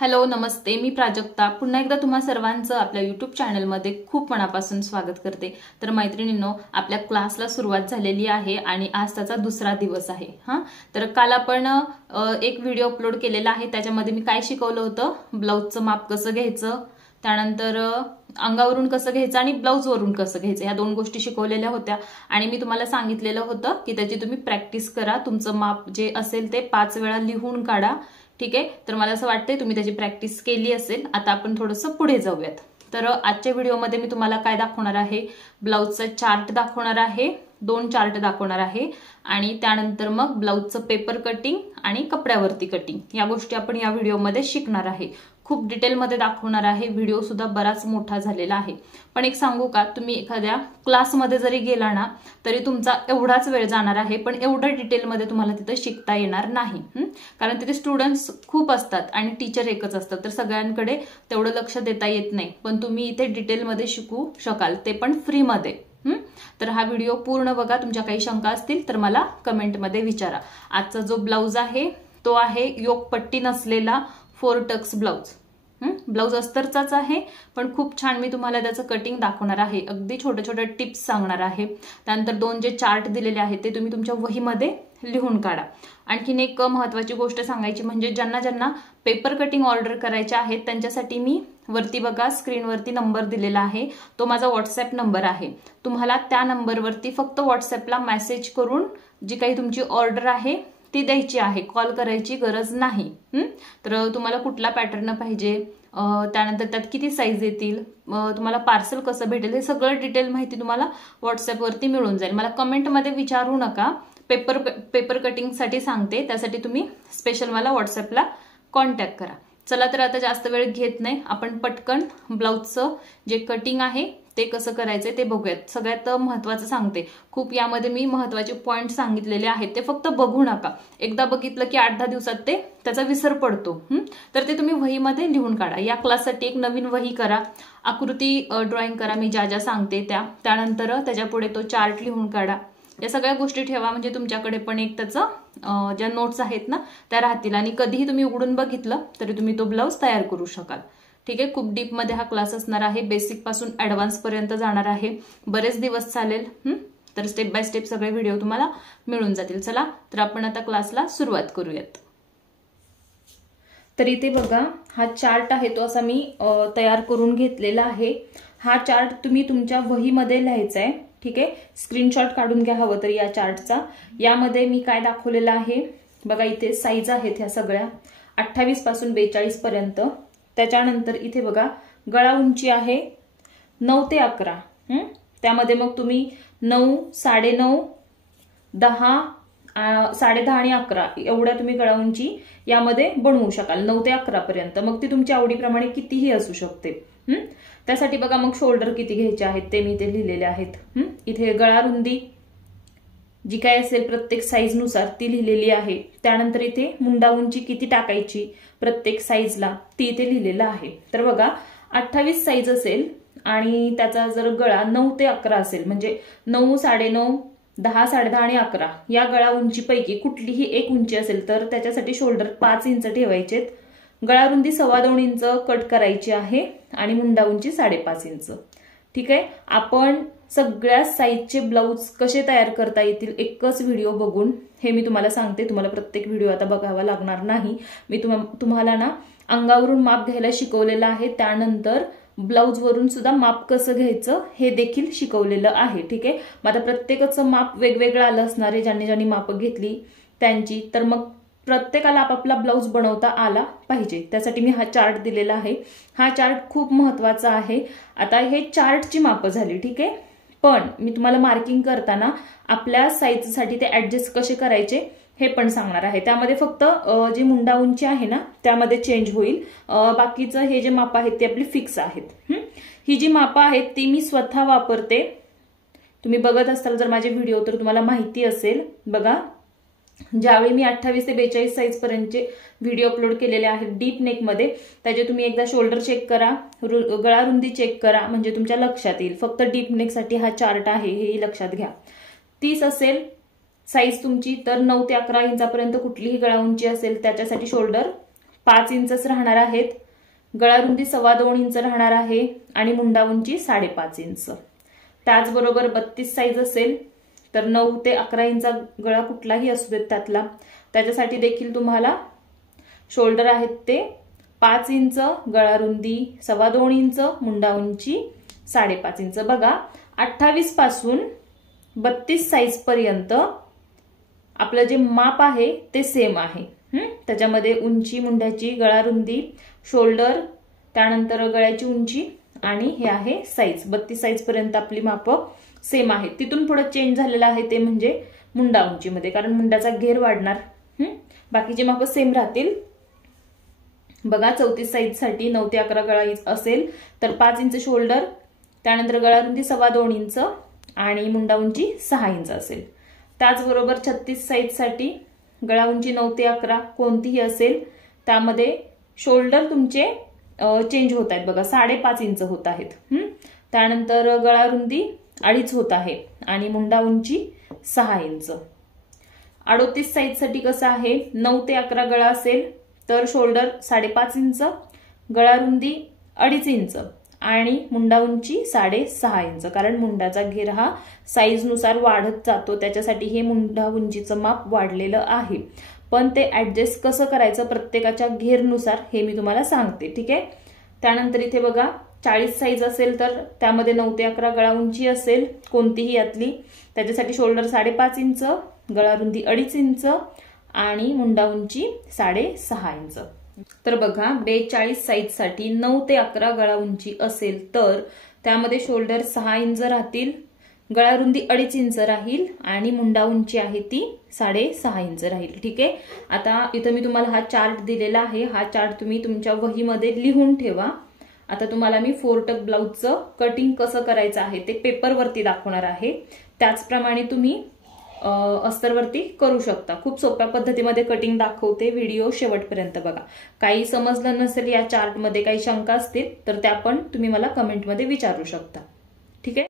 Hello नमस्ते, मी प्राजक्ता पुन्हा एकदा तुम्हा सर्वांचं आपल्या यूट्यूब चॅनलमध्ये खूप मनापासून स्वागत करते। तर मैत्रिणींनो, आपल्या क्लासला सुरुवात झालेली आहे आणि आज त्याचा दुसरा दिवस आहे। तर काल आपण एक व्हिडिओ अपलोड केलेला आहे, त्याच्यामध्ये मी काय शिकवलं होतं, ब्लाउजचं माप कसं घ्यायचं, त्यानंतर अंगावरून कसं घ्यायचं आणि ब्लाउजवरून कसं घ्यायचं, ह्या दोन गोष्टी शिकवलेल्या होत्या। आणि मी तुम्हाला सांगितलेलं होतं की त्याची तुम्ही प्रॅक्टिस करा, तुमचं माप जे असेल ते 5 वेळा लिहून काढा। ठीक आहे, तर मला असं वाटतंय तुम्ही त्याची प्रॅक्टिस केली असेल। आता आपण थोडंसं पुढे जाऊयात। तर आजच्या व्हिडिओमध्ये मी तुम्हाला काय दाखवणार आहे, ब्लाउजचा चार्ट दाखवणार आहे, 2 चार्ट दाखवणार आहे आणि त्यानंतर मग ब्लाउजचं पेपर कटिंग आणि कपड्यावरती कटिंग या गोष्टी आपण या व्हिडिओमध्ये शिकणार आहे। खूप डिटेलमध्ये दाखवणार आहे, व्हिडिओ सुद्धा बराच मोठा झालेला आहे। पण एक सांगू का, तुम्ही एखाद्या क्लासमध्ये जरी गेला ना तरी तुमचा एवढाच वेळ जाणार आहे, पण एवढं डिटेलमध्ये तुम्हाला तिथे शिकता येणार नाही। कारण तिथे स्टुडंट्स खूप असतात आणि टीचर एकच असतात, तर सगळ्यांकडे तेवढं लक्ष देता येत नाही। पण तुम्ही इथे डिटेलमध्ये शिकू शकाल, ते पण फ्रीमध्ये। तर हा व्हिडिओ पूर्ण बघा, तुमच्या काही शंका असतील तर मला कमेंटमध्ये विचारा। आजचा जो ब्लाउज आहे तो आहे योगपट्टी नसलेला 4 टक्स ब्लाउज। ब्लाउज अस्तरचाच आहे, पण खूप छान मी तुम्हाला त्याचं कटिंग दाखवणार आहे, अगदी छोटे छोटे टिप्स सांगणार आहे। त्यानंतर 2 जे चार्ट दिलेले आहेत ते तुम्ही तुमच्या वहीमध्ये लिहून काढा। आणखीन एक महत्त्वाची गोष्ट सांगायची म्हणजे ज्यांना पेपर कटिंग ऑर्डर करायचे आहेत त्यांच्यासाठी मी वरती बघा स्क्रीनवरती नंबर दिलेला आहे, तो माझा व्हॉट्सअप नंबर आहे। तुम्हाला त्या नंबरवरती फक्त व्हॉट्सअपला मेसेज करून जी काही तुमची ऑर्डर आहे ती द्यायची आहे, कॉल करायची गरज नाही। तर तुम्हाला कुठला पॅटर्न पाहिजे, त्यानंतर त्यात किती साईज येतील, तुम्हाला पार्सल कसं भेटेल, हे सगळं डिटेल माहिती तुम्हाला व्हॉट्सअपवरती मिळून जाईल। मला कमेंटमध्ये विचारू नका, पेपर कटिंगसाठी सांगते, त्यासाठी तुम्ही स्पेशल मला व्हॉट्सअपला कॉन्टॅक्ट करा। चला तर आता जास्त वेळ घेत नाही, आपण पटकन ब्लाउजचं जे कटिंग आहे ते कसं करायचंय ते बघूयात। सगळ्यात महत्त्वाचं सांगते, खूप यामध्ये मी महत्त्वाचे पॉइंट सांगितलेले आहेत, ते फक्त बघू नका। एकदा बघितलं की 8-10 दिवसात ते त्याचा विसर पडतो। तर ते तुम्ही वहीमध्ये लिहून काढा। या क्लाससाठी एक नवीन वही करा, आकृती ड्रॉइंग करा मी ज्या ज्या सांगते त्या, त्यानंतर त्याच्या पुढे तो चार्ट लिहून काढा। या सगळ्या गोष्टी ठेवा, म्हणजे तुमच्याकडे पण एक त्याचं ज्या नोट्स आहेत ना त्या राहतील आणि कधीही तुम्ही उघडून बघितलं तरी तुम्ही तो ब्लाउज तयार करू शकाल। ठीक आहे, खूप डीप मध्ये हा क्लास असणार आहे, बेसिक पासून ऍडव्हान्स पर्यंत जाणार आहे, बरेच दिवस चालेल। तर स्टेप बाय स्टेप सगळे व्हिडिओ तुम्हाला मिळून जातील। चला तर आपण आता क्लासला सुरुवात करूयात। तर इथे बघा हा चार्ट आहे, तो असा मी तयार करून घेतलेला आहे। हा चार्ट तुम्ही तुमच्या वहीमध्ये लिहायचा आहे। ठीक आहे, स्क्रीनशॉट काढून घ्या हवं तर या चार्टचा। यामध्ये मी काय दाखवलेलं आहे बघा, इथे साईज आहेत ह्या सगळ्या 28 पासून 42 पर्यंत। त्याच्यानंतर इथे बघा गळा उंची आहे 9 ते 11। त्यामध्ये मग तुम्ही 9, 9.5, 10, 10.5 आणि 11 एवढ्या तुम्ही गळा उंची यामध्ये बनवू शकाल, 9 ते 11 पर्यंत। मग ती तुमच्या आवडीप्रमाणे कितीही असू शकते। त्यासाठी बघा मग शोल्डर किती घ्यायचे आहेत ते मी ते लिहिलेले आहेत। इथे गळा रुंदी जी काय असेल प्रत्येक साईज नुसार ती लिहिलेली आहे। त्यानंतर इथे मुंडा उंची किती टाकायची प्रत्येक साईजला ती इथे लिहिलेलं आहे। तर बघा 28 साईज असेल आणि त्याचा जर गळा 9 ते 11 असेल, म्हणजे 9, 9.5, 10, 10.5 आणि 11 या गळा उंचीपैकी कुठलीही एक उंची असेल तर त्याच्यासाठी शोल्डर 5 इंच ठेवायचे, गळा रुंदी 2.25 इंच कट करायची आहे आणि मुंडा उंची 5.5 इंच। ठीक आहे, आपण सगळ्या साईजचे ब्लाउज कसे तयार करता येतील एकच व्हिडिओ बघून हे मी तुम्हाला सांगते। तुम्हाला प्रत्येक व्हिडिओ आता बघावा लागणार नाही, मी तुम्हाला ना अंगावरून माप घ्यायला शिकवलेलं आहे, त्यानंतर ब्लाउज वरून सुद्धा माप कसं घ्यायचं हे देखील शिकवलेलं आहे। ठीक आहे, मग आता प्रत्येकाचं माप वेगवेगळं आलं असणार आहे, ज्यांनी माप घेतली त्यांची, तर मग प्रत्येकाला आपापला ब्लाउज बनवता आला पाहिजे, त्यासाठी मी हा चार्ट दिलेला आहे। हा चार्ट खूप महत्वाचा आहे। आता हे चार्टची माप झाली, ठीक आहे, पण मी तुम्हाला मार्किंग करताना आपल्या साईजसाठी ते ऍडजस्ट कसे करायचे हे पण सांगणार आहे। त्यामध्ये फक्त जी मुंडा उंची आहे ना त्यामध्ये चेंज होईल, बाकीचं हे जे माप आहेत ते आपली फिक्स आहेत। ही जी माप आहेत ती मी स्वतः वापरते, तुम्ही बघत असाल जर माझे व्हिडिओ तर तुम्हाला माहिती असेल। बघा ज्यावेळी मी 28 ते 42 साईज पर्यंतचे व्हिडिओ अपलोड केलेले आहेत डीप नेक मध्ये, त्याचे तुम्ही एकदा शोल्डर चेक करा, गळा रुंदी चेक करा, म्हणजे तुमच्या लक्षात येईल। फक्त डीप नेक साठी हा चार्ट आहे हेही लक्षात घ्या। 30 असेल साईज तुमची तर 9 ते 11 इंचापर्यंत कुठलीही गळा उंची असेल त्याच्यासाठी शोल्डर 5 इंचच राहणार आहेत, गळा रुंदी 2.25 इंच राहणार आहे आणि मुंडा उंची 5.5 इंच। त्याचबरोबर 32 साईज असेल तर 9 ते 11 इंचा गळा कुठलाही असू देत त्यातला, त्याच्यासाठी देखील तुम्हाला शोल्डर आहेत ते 5 इंच, गळा रुंदी 2.25 इंच, मुंडा उंची 5.5 इंच। बघा 28 पासून 32 साईज पर्यंत आपलं जे माप आहे ते सेम आहे। त्याच्यामध्ये उंची मुंड्याची, गळा रुंदी, शोल्डर, त्यानंतर गळ्याची उंची आणि हे आहे साईज। 32 साईज पर्यंत आपली माप सेम आहे। तिथून पुढे चेंज झालेलं आहे ते म्हणजे मुंडा उंचीमध्ये, कारण मुंड्याचा घेर वाढणार। बाकीची माप सेम राहतील। बघा 34 साईज साठी 9 ते 11 गळा असेल तर 5 इंच शोल्डर, त्यानंतर गळा रुंदी 2.25 इंच आणि मुंडा उंची 6 इंच असेल। त्याचबरोबर 36 साईज साठी गळा उंची 9 ते 11 कोणतीही असेल, त्यामध्ये शोल्डर तुमचे चेंज होत आहेत। बघा 5.5 इंच होत आहेत। त्यानंतर गळा रुंदी 2.5 होत आहे आणि मुंडा उंची 6 इंच। 38 साईज साठी कसं आहे, 9 ते 11 गळा असेल तर शोल्डर 5.5 इंच, गळा रुंदी 2.5 इंच आणि मुंडा उंची 6.5 इंच, कारण मुंडाचा घेर हा साईज नुसार वाढत जातो, त्याच्यासाठी हे मुंडा उंचीचं माप वाढलेलं आहे। पण ते ऍडजस्ट कसं करायचं प्रत्येकाच्या घेरनुसार हे मी तुम्हाला सांगते, ठीक आहे। त्यानंतर इथे बघा 40 साईज असेल तर त्यामध्ये 9 ते 11 गळा उंची असेल कोणतीही यातली, त्याच्यासाठी शोल्डर 5.5 इंच, गळा रुंदी 2.5 इंच आणि मुंडा उंची 6.5 इंच। तर बघा 42 साईज साठी 9 ते 11 गळा उंची असेल तर त्यामध्ये शोल्डर 6 इंच राहतील, गळा रुंदी 2.5 इंच राहील आणि मुंडा उंची आहे ती 6.5 इंच राहील, ठीक आहे। आता इथं मी तुम्हाला हा चार्ट दिलेला आहे, हा चार्ट तुम्ही तुमच्या वहीमध्ये लिहून ठेवा। आता तुम्हाला मी 4 टक ब्लाउजचं कटिंग कसं करायचं आहे ते पेपरवरती दाखवणार आहे, त्याचप्रमाणे तुम्ही अस्तरवरती करू शकता। खूप सोप्या पद्धतीमध्ये कटिंग दाखवते, व्हिडिओ शेवटपर्यंत बघा। काही समजलं नसेल या चार्टमध्ये, काही शंका असतील तर त्या पण तुम्ही मला कमेंटमध्ये विचारू शकता, ठीक आहे।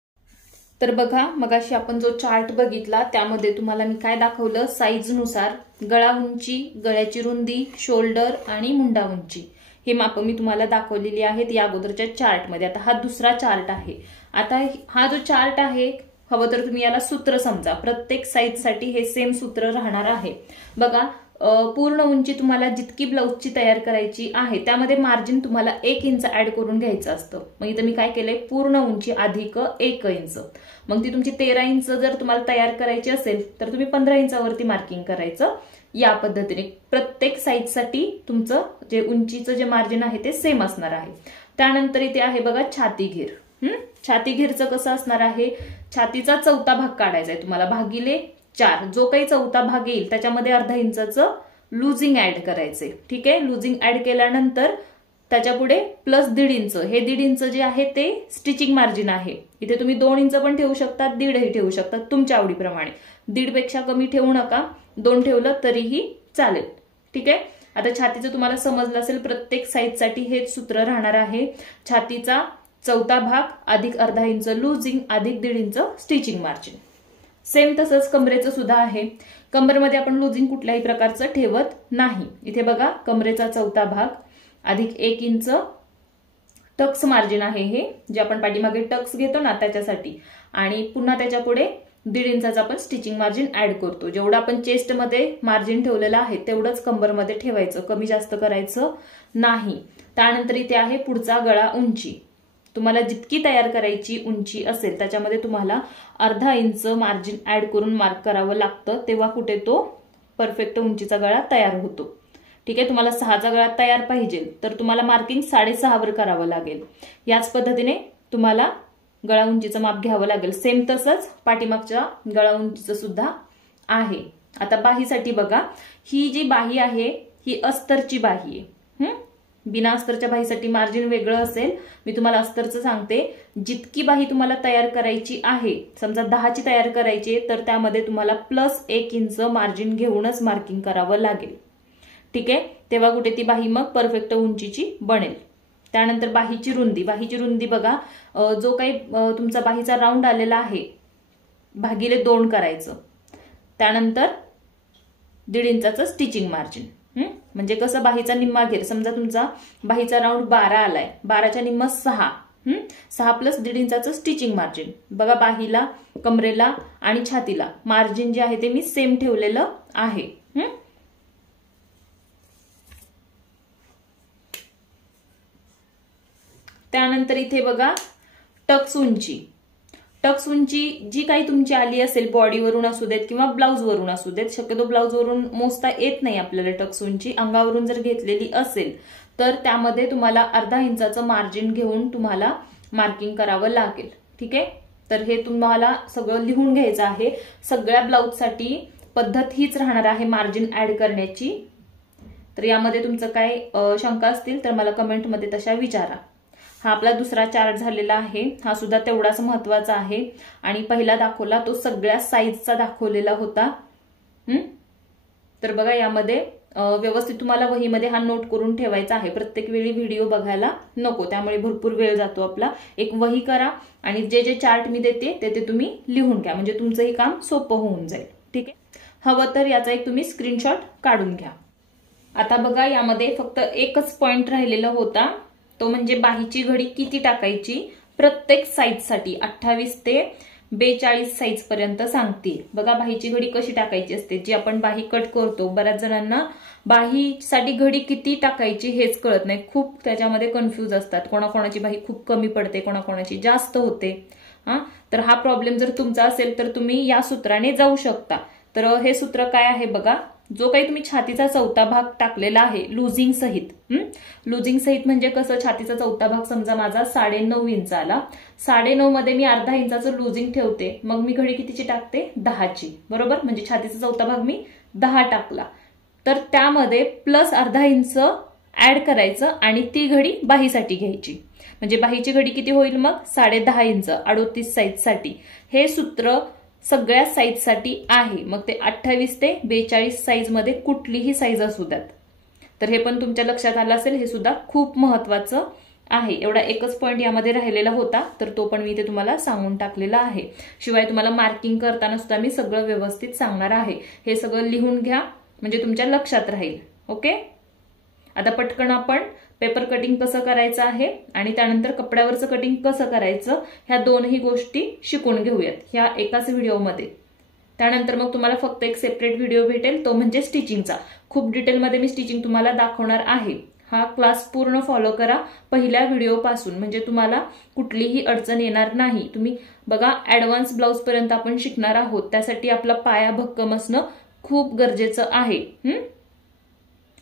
तर बघा मगाशी आपण जो चार्ट बघितला त्यामध्ये तुम्हाला मी काय दाखवलं, साईज नुसार गळा उंची, गळ्याची रुंदी, शोल्डर आणि मुंडा उंची हे माप मी तुम्हाला दाखवलेली आहेत या अगोदरच्या चार्टमध्ये। आता हा दुसरा चार्ट आहे। आता हा जो चार्ट आहे हवं तर तुम्ही याला सूत्र समजा, प्रत्येक साईज साठी हे सेम सूत्र राहणार आहे। बघा पूर्ण उंची तुम्हाला जितकी ब्लाउजची तयार करायची आहे त्यामध्ये मार्जिन तुम्हाला 1 इंच ऍड करून घ्यायचं असतं। मग इथं मी काय केलंय, पूर्ण उंची अधिक 1 इंच, मग ती तुमची 13 इंच जर तुम्हाला तयार करायची असेल तर तुम्ही 15 इंचावरती मार्किंग करायचं। या पद्धतीने प्रत्येक साईज साठी तुमचं जे उंचीचं जे मार्जिन आहे ते सेम असणार आहे। त्यानंतर इथे आहे बघा छाती घेर। छाती घेरचं कसं असणार आहे, छातीचा चौथा भाग काढायचा आहे तुम्हाला, भागिले 4 जो काही चौथा भाग येईल त्याच्यामध्ये अर्धा इंचाचं लुजिंग ऍड करायचंय, ठीक आहे। लुजिंग ऍड केल्यानंतर त्याच्या पुढे प्लस 1.5 इंच, हे 1.5 इंच जे आहे ते स्टिचिंग मार्जिन आहे। इथे तुम्ही 2 इंच पण ठेवू शकता, 1.5 ठेवू शकता, तुमच्या आवडीप्रमाणे। 1.5 पेक्षा कमी ठेवू नका, 2 ठेवलं तरीही चालेल, ठीक आहे। आता छातीचं तुम्हाला समजलं असेल, प्रत्येक साईज साठी हेच सूत्र राहणार आहे। छातीचा चौथा भाग अधिक अर्धा इंच लुजिंग अधिक 1.5 इंच स्टिचिंग मार्जिन। सेम तसंच कमरेचं सुद्धा आहे। कमरेमध्ये आपण लुजिंग कुठल्याही प्रकारचं ठेवत नाही। इथे बघा कमरेचा चौथा भाग अधिक 1 इंच टक्स मार्जिन आहे, हे जे आपण पाठीमागे टक्स घेतो ना त्याच्यासाठी, आणि पुन्हा त्याच्या पुढे 1.5 इंचाचं आपण स्टिचिंग मार्जिन ऍड करतो। जेवढं आपण चेस्ट मध्ये मार्जिन ठेवलेलं आहे तेवढंच कंबरमध्ये ठेवायचं, कमी जास्त करायचं नाही। त्यानंतर इथे आहे पुढचा गळा उंची। तुम्हाला जितकी तयार करायची उंची असेल त्याच्यामध्ये तुम्हाला अर्धा इंच मार्जिन ऍड करून मार्क करावं लागतं, तेव्हा कुठे तो परफेक्ट उंचीचा गळा तयार होतो, ठीक आहे। तुम्हाला 6चा गळा तयार पाहिजे तर तुम्हाला मार्किंग 6.5 वर करावं लागेल। याच पद्धतीने तुम्हाला गळा उंचीचं माप घ्यावं लागेल। सेम तसंच पाठीमागच्या गळा उंचीचं सुद्धा आहे। आता बाहीसाठी बघा, ही जी बाही आहे ही अस्तरची बाही आहे। बिना अस्तरच्या बाहीसाठी मार्जिन वेगळं असेल, मी तुम्हाला अस्तरचं सांगते। जितकी बाही तुम्हाला तयार करायची आहे, समजा 10ची तयार करायची आहे तर त्यामध्ये तुम्हाला प्लस 1 इंच मार्जिन घेऊनच मार्किंग करावं लागेल, ठीक आहे। तेव्हा कुठे ती बाही मग परफेक्ट उंचीची बनेल। त्यानंतर बाहीची रुंदी, बाहीची रुंदी बघा जो काही तुमचा बाहीचा राऊंड आलेला आहे भागिले 2 करायचं, त्यानंतर 1.5 इंचाचं स्टिचिंग मार्जिन, म्हणजे कसं बाहीचा निम्मा घेर, समजा तुमचा बाहीचा राऊंड 12 आलाय, 12च्या निम्मा 6, 6 प्लस 1.5 इंचाचं स्टिचिंग मार्जिन. बघा बाहीला, कमरेला आणि छातीला मार्जिन जे आहे ते मी सेम ठेवलेलं आहे. त्यानंतर इथे बघा टक्स उंची. टक्स उंची जी काही तुमची आली असेल बॉडीवरून असू देत किंवा ब्लाऊजवरून असू देत, शक्यतो ब्लाऊजवरून मोजता येत नाही आपल्याला टक्स उंची, अंगावरून जर घेतलेली असेल तर त्यामध्ये तुम्हाला 1/2 इंचाचं मार्जिन घेऊन तुम्हाला मार्किंग करावं लागेल. ठीक आहे, तर हे तुम्हाला सगळं लिहून घ्यायचं आहे. सगळ्या ब्लाऊजसाठी पद्धत हीच राहणार आहे मार्जिन ऍड करण्याची. तर यामध्ये तुमचं काय शंका असतील तर मला कमेंटमध्ये तशा विचारा. हा आपला दुसरा चार्ट झालेला आहे, हा सुद्धा तेवढाच महत्वाचा आहे. आणि पहिला दाखवला तो सगळ्या साईजचा दाखवलेला होता. तर बघा यामध्ये व्यवस्थित तुम्हाला वहीमध्ये हा नोट करून ठेवायचा आहे. प्रत्येक वेळी व्हिडिओ बघायला नको, त्यामुळे भरपूर वेळ जातो आपला. एक वही करा आणि जे जे चार्ट मी देते ते तुम्ही लिहून घ्या, म्हणजे तुमचं हे काम सोपं होऊन जाईल. ठीक आहे, हवं तर याचा एक तुम्ही स्क्रीनशॉट काढून घ्या. आता बघा यामध्ये फक्त एकच पॉइंट राहिलेला होता, तो म्हणजे बाहीची घडी किती टाकायची प्रत्येक साईजसाठी. 28 ते 42 साईज पर्यंत सांगते. बघा बाहीची घडी कशी टाकायची असते, जी आपण बाही कट करतो. बऱ्याच जणांना बाहीसाठी घडी किती टाकायची हेच कळत नाही, खूप त्याच्यामध्ये कन्फ्यूज असतात. कोणाकोणाची बाही खूप कमी पडते, कोणाकोणाची जास्त होते. तर हा प्रॉब्लेम जर तुमचा असेल तर तुम्ही या सूत्राने जाऊ शकता. तर हे सूत्र काय आहे बघा, जो काही तुम्ही छातीचा चौथा भाग टाकलेला आहे लुझिंग सहित, लुझिंग सहित म्हणजे कसं, छातीचा चौथा भाग समजा माझा 9.5 इंच आला, 9.5 मध्ये मी 1/2 इंचाचं लुझिंग ठेवते, मग मी घडी कितीची टाकते 10ची, बरोबर. म्हणजे छातीचा चौथा भाग मी 10 टाकला, तर त्यामध्ये प्लस 1/2 इंच ऍड करायचं आणि ती घडी बाहीसाठी घ्यायची. म्हणजे बाहीची घडी किती होईल मग 10.5 इंच 38 साईज साठी. हे सूत्र सगळ्या साईजसाठी आहे. मग ते 28 ते 42 साईज मध्ये कुठलीही साईज असू द्यात. तर हे पण तुमच्या लक्षात आलं असेल, हे सुद्धा खूप महत्वाचं आहे. एवढा एकच पॉइंट यामध्ये राहिलेला होता, तर तो पण मी इथे तुम्हाला सांगून टाकलेला आहे. शिवाय तुम्हाला मार्किंग करताना सुद्धा मी सगळं व्यवस्थित सांगणार आहे. हे सगळं लिहून घ्या म्हणजे तुमच्या लक्षात राहील. ओके, आता पटकन आपण पेपर कटिंग कसं करायचं आहे आणि त्यानंतर कपड्यावरचं कटिंग कसं करायचं, ह्या दोनही गोष्टी शिकून घेऊयात ह्या एकाच व्हिडिओमध्ये. त्यानंतर मग तुम्हाला फक्त एक सेपरेट व्हिडिओ भेटेल, तो म्हणजे स्टिचिंगचा. खूप डिटेलमध्ये मी स्टिचिंग तुम्हाला दाखवणार आहे. हा क्लास पूर्ण फॉलो करा पहिल्या व्हिडिओपासून, म्हणजे तुम्हाला कुठलीही अडचण येणार नाही. तुम्ही बघा ऍडव्हान्स ब्लाउज पर्यंत आपण शिकणार आहोत, त्यासाठी आपला पाया भक्कम असणं खूप गरजेचं आहे.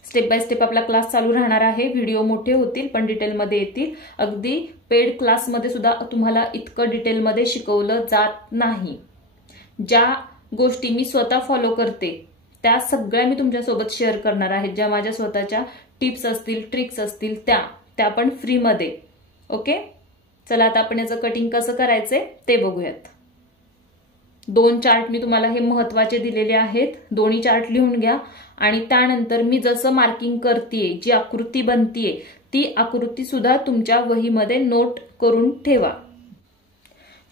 स्टेप बाय स्टेप आपला क्लास चालू राहणार आहे. व्हिडिओ मोठे होतील पण डिटेलमध्ये येतील. अगदी पेड क्लासमध्ये सुद्धा तुम्हाला इतकं डिटेलमध्ये शिकवलं जात नाही. ज्या गोष्टी मी स्वतः फॉलो करते त्या सगळ्या मी तुमच्यासोबत शेअर करणार आहे. ज्या माझ्या स्वतःच्या टिप्स असतील, ट्रिक्स असतील, त्या पण फ्रीमध्ये. ओके, चला आता आपण याचं कटिंग कसं करायचंय ते बघूयात. 2 चार्ट मी तुम्हाला हे महत्वाचे दिलेले आहेत, दोन्ही चार्ट लिहून घ्या. आणि त्यानंतर मी जसं मार्किंग करतेय, जी आकृती बनतीये ती आकृती सुद्धा तुमच्या वहीमध्ये नोट करून ठेवा.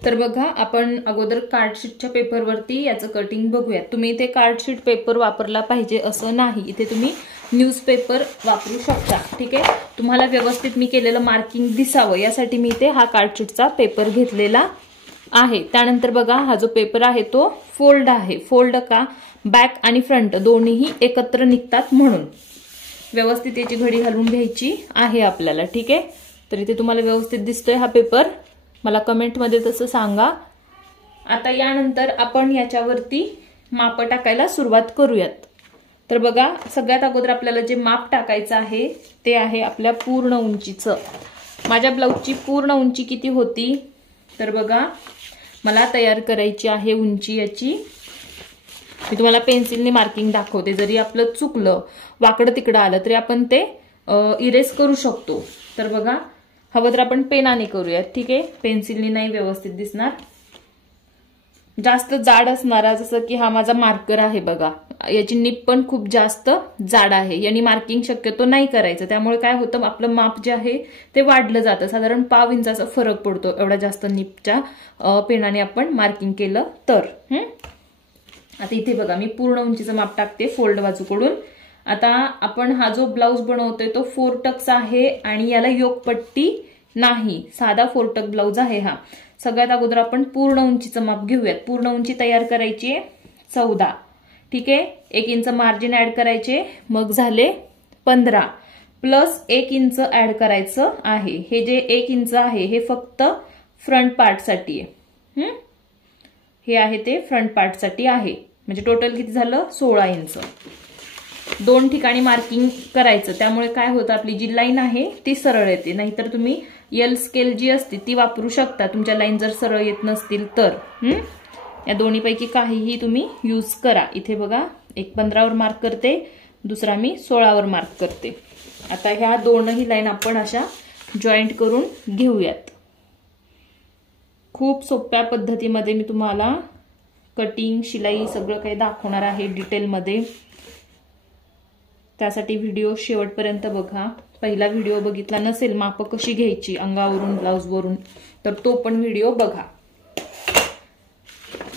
तर बघा आपण अगोदर कार्डशीटच्या पेपरवरती याचं कटिंग बघूयात. तुम्ही इथे कार्डशीट पेपर वापरला पाहिजे असं नाही, इथे तुम्ही न्यूजपेपर वापरू शकता. ठीक आहे, तुम्हाला व्यवस्थित मी केलेलं मार्किंग दिसावं यासाठी मी इथे हा कार्डशीटचा पेपर घेतलेला आहे. त्यानंतर बघा हा जो पेपर आहे तो फोल्ड आहे. फोल्ड का, बॅक आणि फ्रंट दोन्हीही एकत्र निघतात म्हणून व्यवस्थित याची घडी घालून घ्यायची आहे आपल्याला. ठीक आहे, तर इथे तुम्हाला व्यवस्थित दिसतोय हा पेपर, मला कमेंटमध्ये तसं सांगा. आता यानंतर आपण याच्यावरती माप टाकायला सुरुवात करूयात. तर बघा सगळ्यात अगोदर आपल्याला जे माप टाकायचं आहे ते आहे आपल्या पूर्ण उंचीचं. माझ्या ब्लाऊजची पूर्ण उंची किती होती, तर बघा मला तयार करायची आहे उंची याची. मी तुम्हाला पेन्सिलने मार्किंग दाखवते, जरी आपलं चुकलं, वाकडं तिकडं आलं तरी आपण ते इरेज करू शकतो. तर बघा हवं तर आपण पेनाने करूयात. ठीक आहे, पेन्सिलने नाही व्यवस्थित दिसणार. जास्त जाड असणारा, जसं की हा माझा मार्कर आहे बघा, याची निप पण खूप जास्त जाड आहे, यानी मार्किंग शक्यतो नाही करायचं. त्यामुळे काय होतं, आपलं माप जे आहे ते वाढलं जातं, साधारण 1/2 इंचाचा फरक पडतो एवढा जास्त निपच्या पेनाने आपण मार्किंग केलं तर. आता इथे बघा मी पूर्ण उंचीचं माप टाकते फोल्ड बाजूकडून आता आपण हा जो ब्लाऊज बनवतोय तो 4 टक्स आहे आणि याला योगपट्टी नाही, साधा 4 टक ब्लाऊज आहे हा। सगळ्यात अगोदर आपण पूर्ण उंचीचं माप घेऊयात। पूर्ण उंची तयार करायची आहे 14, ठीक आहे। 1 इंच मार्जिन ऍड करायचे, मग झाले 15 प्लस 1 इंच ऍड करायचं आहे। हे जे 1 इंच आहे हे फक्त फ्रंट पार्ट साठी आहे, हे आहे ते फ्रंट पार्ट साठी आहे। म्हणजे टोटल किती झालं 16 इंच। 2 ठिकाणी मार्किंग करायचं, त्यामुळे काय होतं आपली जी लाईन आहे ती सरळ येते। नाहीतर तुम्ही एल स्केल जी असते ती वापरू शकता तुमच्या लाईन जर सरळ येत नसतील तर। या दोन्हीपैकी काहीही तुम्ही यूज करा। इथे बघा एक 15 वर मार्क करते, दुसरा मी 16 वर मार्क करते। आता ह्या दोनही लाईन आपण अशा जॉईंट करून घेऊयात। खूप सोप्या पद्धतीमध्ये मी तुम्हाला कटिंग शिलाई सगळं काही दाखवणार आहे डिटेलमध्ये। त्यासाठी व्हिडिओ शेवटपर्यंत बघा। पहिला व्हिडिओ बघितला नसेल माप कशी घ्यायची अंगावरून ब्लाऊजवरून, तर तो पण व्हिडिओ बघा।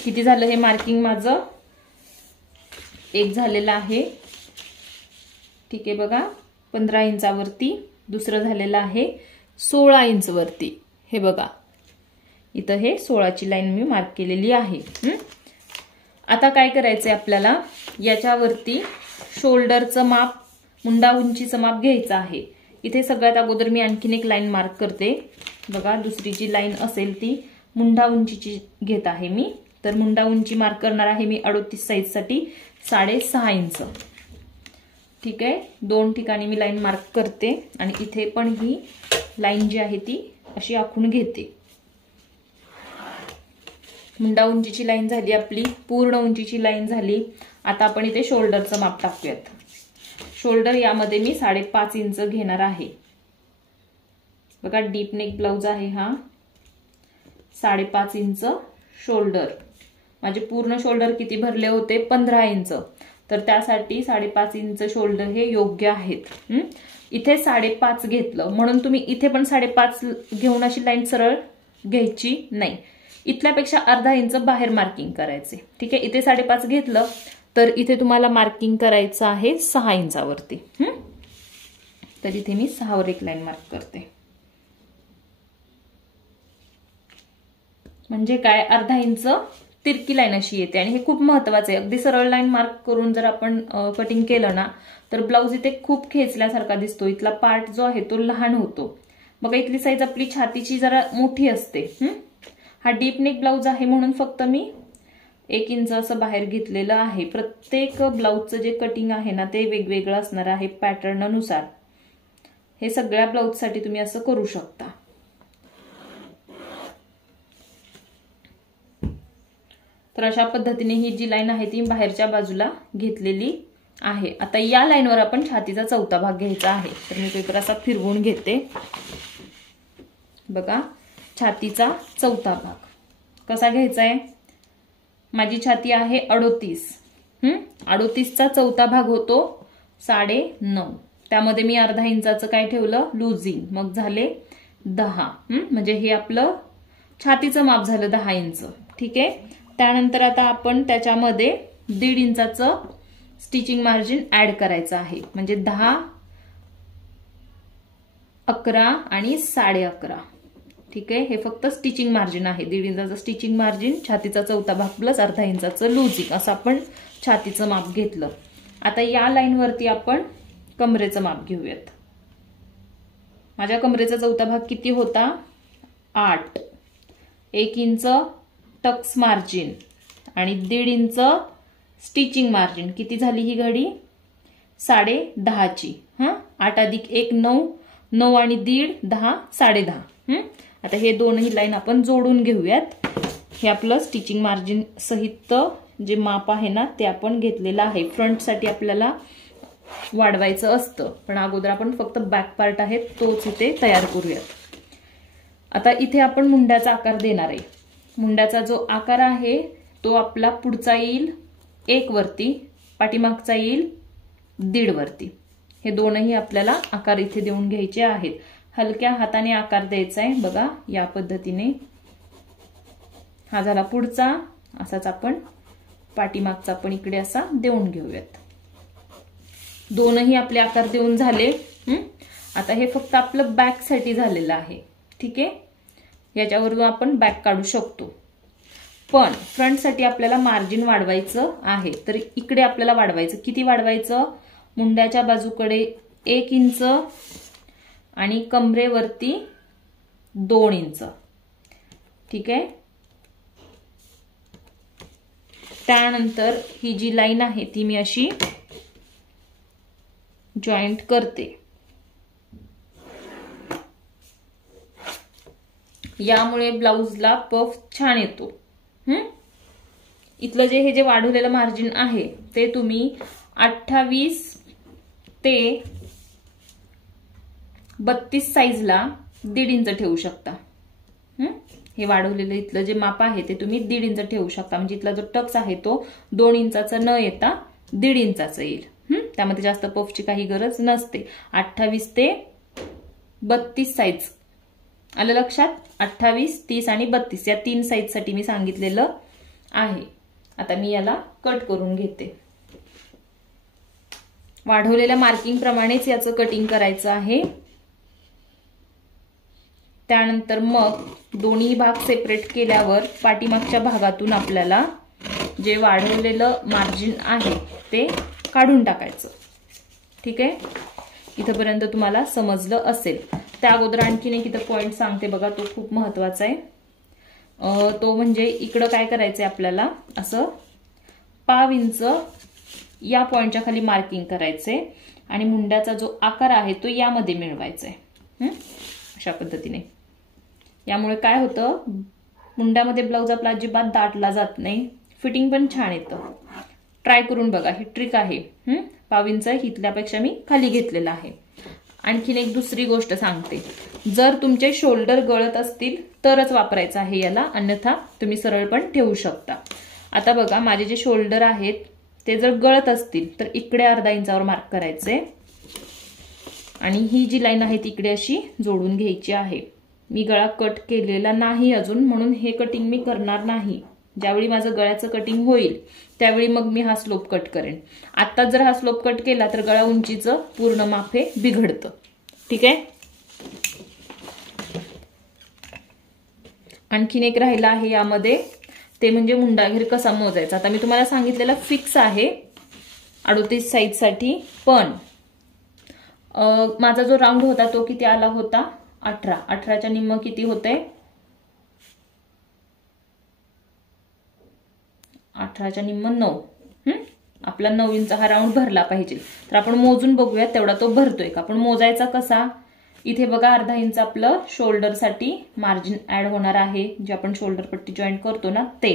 किती झालं हे मार्किंग माझं 1 झालेलं आहे, ठीक आहे। बघा 15 इंचावरती, दुसरं झालेलं आहे 16 इंच वरती। हे बघा इथं हे 16ची लाईन मी मार्क केलेली आहे। आता काय करायचंय आपल्याला, याच्यावरती शोल्डरचं माप, मुंडा उंचीचं माप घ्यायचं आहे। इथे सगळ्यात अगोदर मी आणखीन एक लाईन मार्क करते। बघा दुसरी जी लाईन असेल ती मुंडा उंचीची घेत आहे मी। तर मुंडा उंची मार्क करणार आहे मी 38 साइज साठी 6.5 इंच, ठीक आहे। 2 ठिकाणी मी लाईन मार्क करते आणि इथे पण ही लाईन जी आहे ती अशी आखून घेते। मुंडा उंचीची लाईन झाली आपली, पूर्ण उंचीची लाईन झाली। आता आपण इथे शोल्डरचं माप टाकूयात। शोल्डर यामध्ये मी 5.5 इंच घेणार आहे। बघा डीप नेक ब्लाउज आहे हा, 5.5 इंच शोल्डर। माझे पूर्ण शोल्डर किती भरले होते 15 इंच, तर त्यासाठी 5.5 इंच शोल्डर हे योग्य आहेत। इथे 5.5 घेतलं म्हणून तुम्ही इथे पण 5.5 घेऊन अशी लाईन सरळ घ्यायची नाही, इथल्यापेक्षा अर्धा इंच बाहेर मार्किंग करायचे, ठीक आहे। इथे 5.5 घेतलं तर इथे तुम्हाला मार्किंग करायचं आहे 6 इंचावरती। तर इथे मी 6 वर एक लाईन मार्क करते। म्हणजे काय अर्धा इंच तिरकी लाईन अशी येते आणि हे खूप महत्वाचं आहे। अगदी सरळ लाईन मार्क करून जर आपण कटिंग केलं ना तर ब्लाऊज इथे खूप खेचल्यासारखा दिसतो, इथला पार्ट जो आहे तो लहान होतो। बघा इथली साईज आपली छातीची जरा मोठी असते। हा डीप नेक ब्लाऊज आहे म्हणून फक्त मी 1 इंच असं बाहेर घेतलेलं आहे। प्रत्येक ब्लाऊजचं जे कटिंग आहे ना ते वेगवेगळं असणार आहे पॅटर्ननुसार। हे सगळ्या ब्लाऊजसाठी तुम्ही असं करू शकता। तर अशा पद्धतीने ही जी लाईन आहे ती बाहेरच्या बाजूला घेतलेली आहे। आता या लाईनवर आपण छातीचा चौथा भाग घ्यायचा आहे। तर मी पेपर असा फिरवून घेते। बघा छातीचा चौथा भाग कसा घ्यायचा आहे, माझी छाती आहे 38, 38चा चौथा भाग होतो 9.5, त्यामध्ये मी अर्धा इंचाचं काय ठेवलं लूजिंग, मग झाले 10, म्हणजे हे आपलं छातीचं माप झालं 10 इंच, ठीक आहे। त्यानंतर आता आपण त्याच्यामध्ये 1.5 इंचाचं स्टिचिंग मार्जिन ऍड करायचं आहे, म्हणजे 10, 11 आणि 11.5, ठीक आहे। हे फक्त स्टिचिंग मार्जिन आहे, 1.5 इंचाचं स्टिचिंग मार्जिन, छातीचा चौथा भाग प्लस अर्धा इंचाचं लूजिंग, असं आपण छातीचं माप घेतलं। आता या लाईन वरती आपण कमरेचं माप घेऊयात। माझ्या कमरेचा चौथा भाग किती होता 8, 1 इंच टक्स मार्जिन आणि 1.5 इंच स्टिचिंग मार्जिन, किती झाली ही घडी 10.5ची। 8 अधिक 1 9, 9 आणि 1.5 10, 10.5। आता हे दोनही लाईन आपण जोडून घेऊयात। हे आपलं स्टिचिंग मार्जिन सहित जे माप आहे ना ते आपण घेतलेलं आहे। फ्रंट साठी आपल्याला वाढवायचं असतं, पण अगोदर आपण फक्त बॅक पार्ट आहे तोच इथे तयार करूयात। आता इथे आपण मुंड्याचा आकार देणार आहे। मुंड्याचा जो आकार आहे तो आपला पुढचा येईल 1 वरती, पाठीमागचा येईल 1.5 वरती। हे दोनही आपल्याला आकार इथे देऊन घ्यायचे आहेत। हलक्या हाताने आकार द्यायचा आहे। बघा या पद्धतीने, हा झाला पुढचा, असाच आपण पाठीमागचा पण इकडे असा देऊन घेऊयात। दोनही आपले आकार देऊन झाले। आता हे फक्त आपलं बॅक साठी झालेलं आहे, ठीक आहे। याच्यावरून आपण बॅक काढू शकतो, पण फ्रंट साठी आपल्याला मार्जिन वाढवायचं आहे। तर इकडे आपल्याला वाढवायचं, किती वाढवायचं? मुंड्याच्या बाजूकडे 1 इंच आणि कमरेवरती 2 इंच, ठीक आहे। त्यानंतर ही जी लाईन आहे ती मी अशी जॉईंट करते। यामुळे ब्लाउजला पफ छान येतो। इथलं हे जे वाढवलेलं मार्जिन आहे ते तुम्ही 28 ते 32 साईजला 1.5 इंच ठेवू शकता। हे वाढवलेलं इथलं जे माप आहे ते तुम्ही 1.5 इंच ठेवू शकता, म्हणजे इथला जो टक्स आहे तो 2 इंचाचा न येता 1.5 इंचाचा येईल। त्यामध्ये जास्त पफची काही गरज नसते। 28 ते 32 साईज आलं लक्षात? 28, 30 आणि 32 या 3 साईज साठी मी सांगितलेलं आहे। आता मी याला कट करून घेते। वाढवलेल्या मार्किंग प्रमाणेच याचं कटिंग करायचं आहे। त्यानंतर मग दोन्ही भाग सेपरेट केल्यावर पाठीमागच्या भागातून आपल्याला जे वाढवलेलं मार्जिन आहे ते काढून टाकायचं, ठीक आहे। इथपर्यंत तुम्हाला समजलं असेल। त्या अगोदर आणखीन एक इथं पॉइंट सांगते बघा, तो खूप महत्वाचा आहे। तो म्हणजे इकडं काय करायचंय आपल्याला, असं 1/2 इंच या पॉइंटच्या खाली मार्किंग करायचंय आणि मुंड्याचा जो आकार आहे तो यामध्ये मिळवायचा आहे, अशा पद्धतीने। यामुळे काय होतं, मुंड्यामध्ये ब्लाउज आपला अजिबात दाटला जात नाही, फिटिंग पण छान येतं। ट्राय करून बघा, ही ट्रिक आहे। 1/2 इंच इथल्यापेक्षा मी खाली घेतलेला आहे। आणखीन एक दुसरी गोष्ट सांगते, जर तुमचे शोल्डर गळत असतील तरच वापरायचं आहे याला, अन्यथा तुम्ही सरळ पण ठेवू शकता। आता बघा, माझे जे शोल्डर आहेत ते जर गळत असतील तर इकडे 1/2 इंचावर मार्क करायचे आणि ही जी लाईन आहे ती इकडे अशी जोडून घ्यायची आहे। मी गळा कट केलेला नाही अजून, म्हणून हे कटिंग मी करणार नाही। ज्यावेळी माझं गळ्याचं कटिंग होईल त्यावेळी मग मी हा स्लोप कट करेन। आता जर हा स्लोप कट केला तर गळा उंचीचं पूर्ण माप हे बिघडतं, ठीक आहे। आणखीन एक राहिला आहे यामध्ये, ते म्हणजे मुंडा घेर कसा मोजायचा। आता मी तुम्हाला सांगितलेलं फिक्स आहे 38 साईज साठी, पण माझा जो राऊंड होता तो किती आला होता? 18। 18च्या निम्म किती होते? 18च्या निम्म 9। आपला 9 इंच हा राऊंड भरला पाहिजे। तर आपण मोजून बघूया तेवढा तो भरतोय का। आपण मोजायचा कसा? इथे बघा 1/2 इंच आपलं शोल्डर साठी मार्जिन ऍड होणार आहे, जे आपण शोल्डर पट्टी जॉईंट करतो ना ते।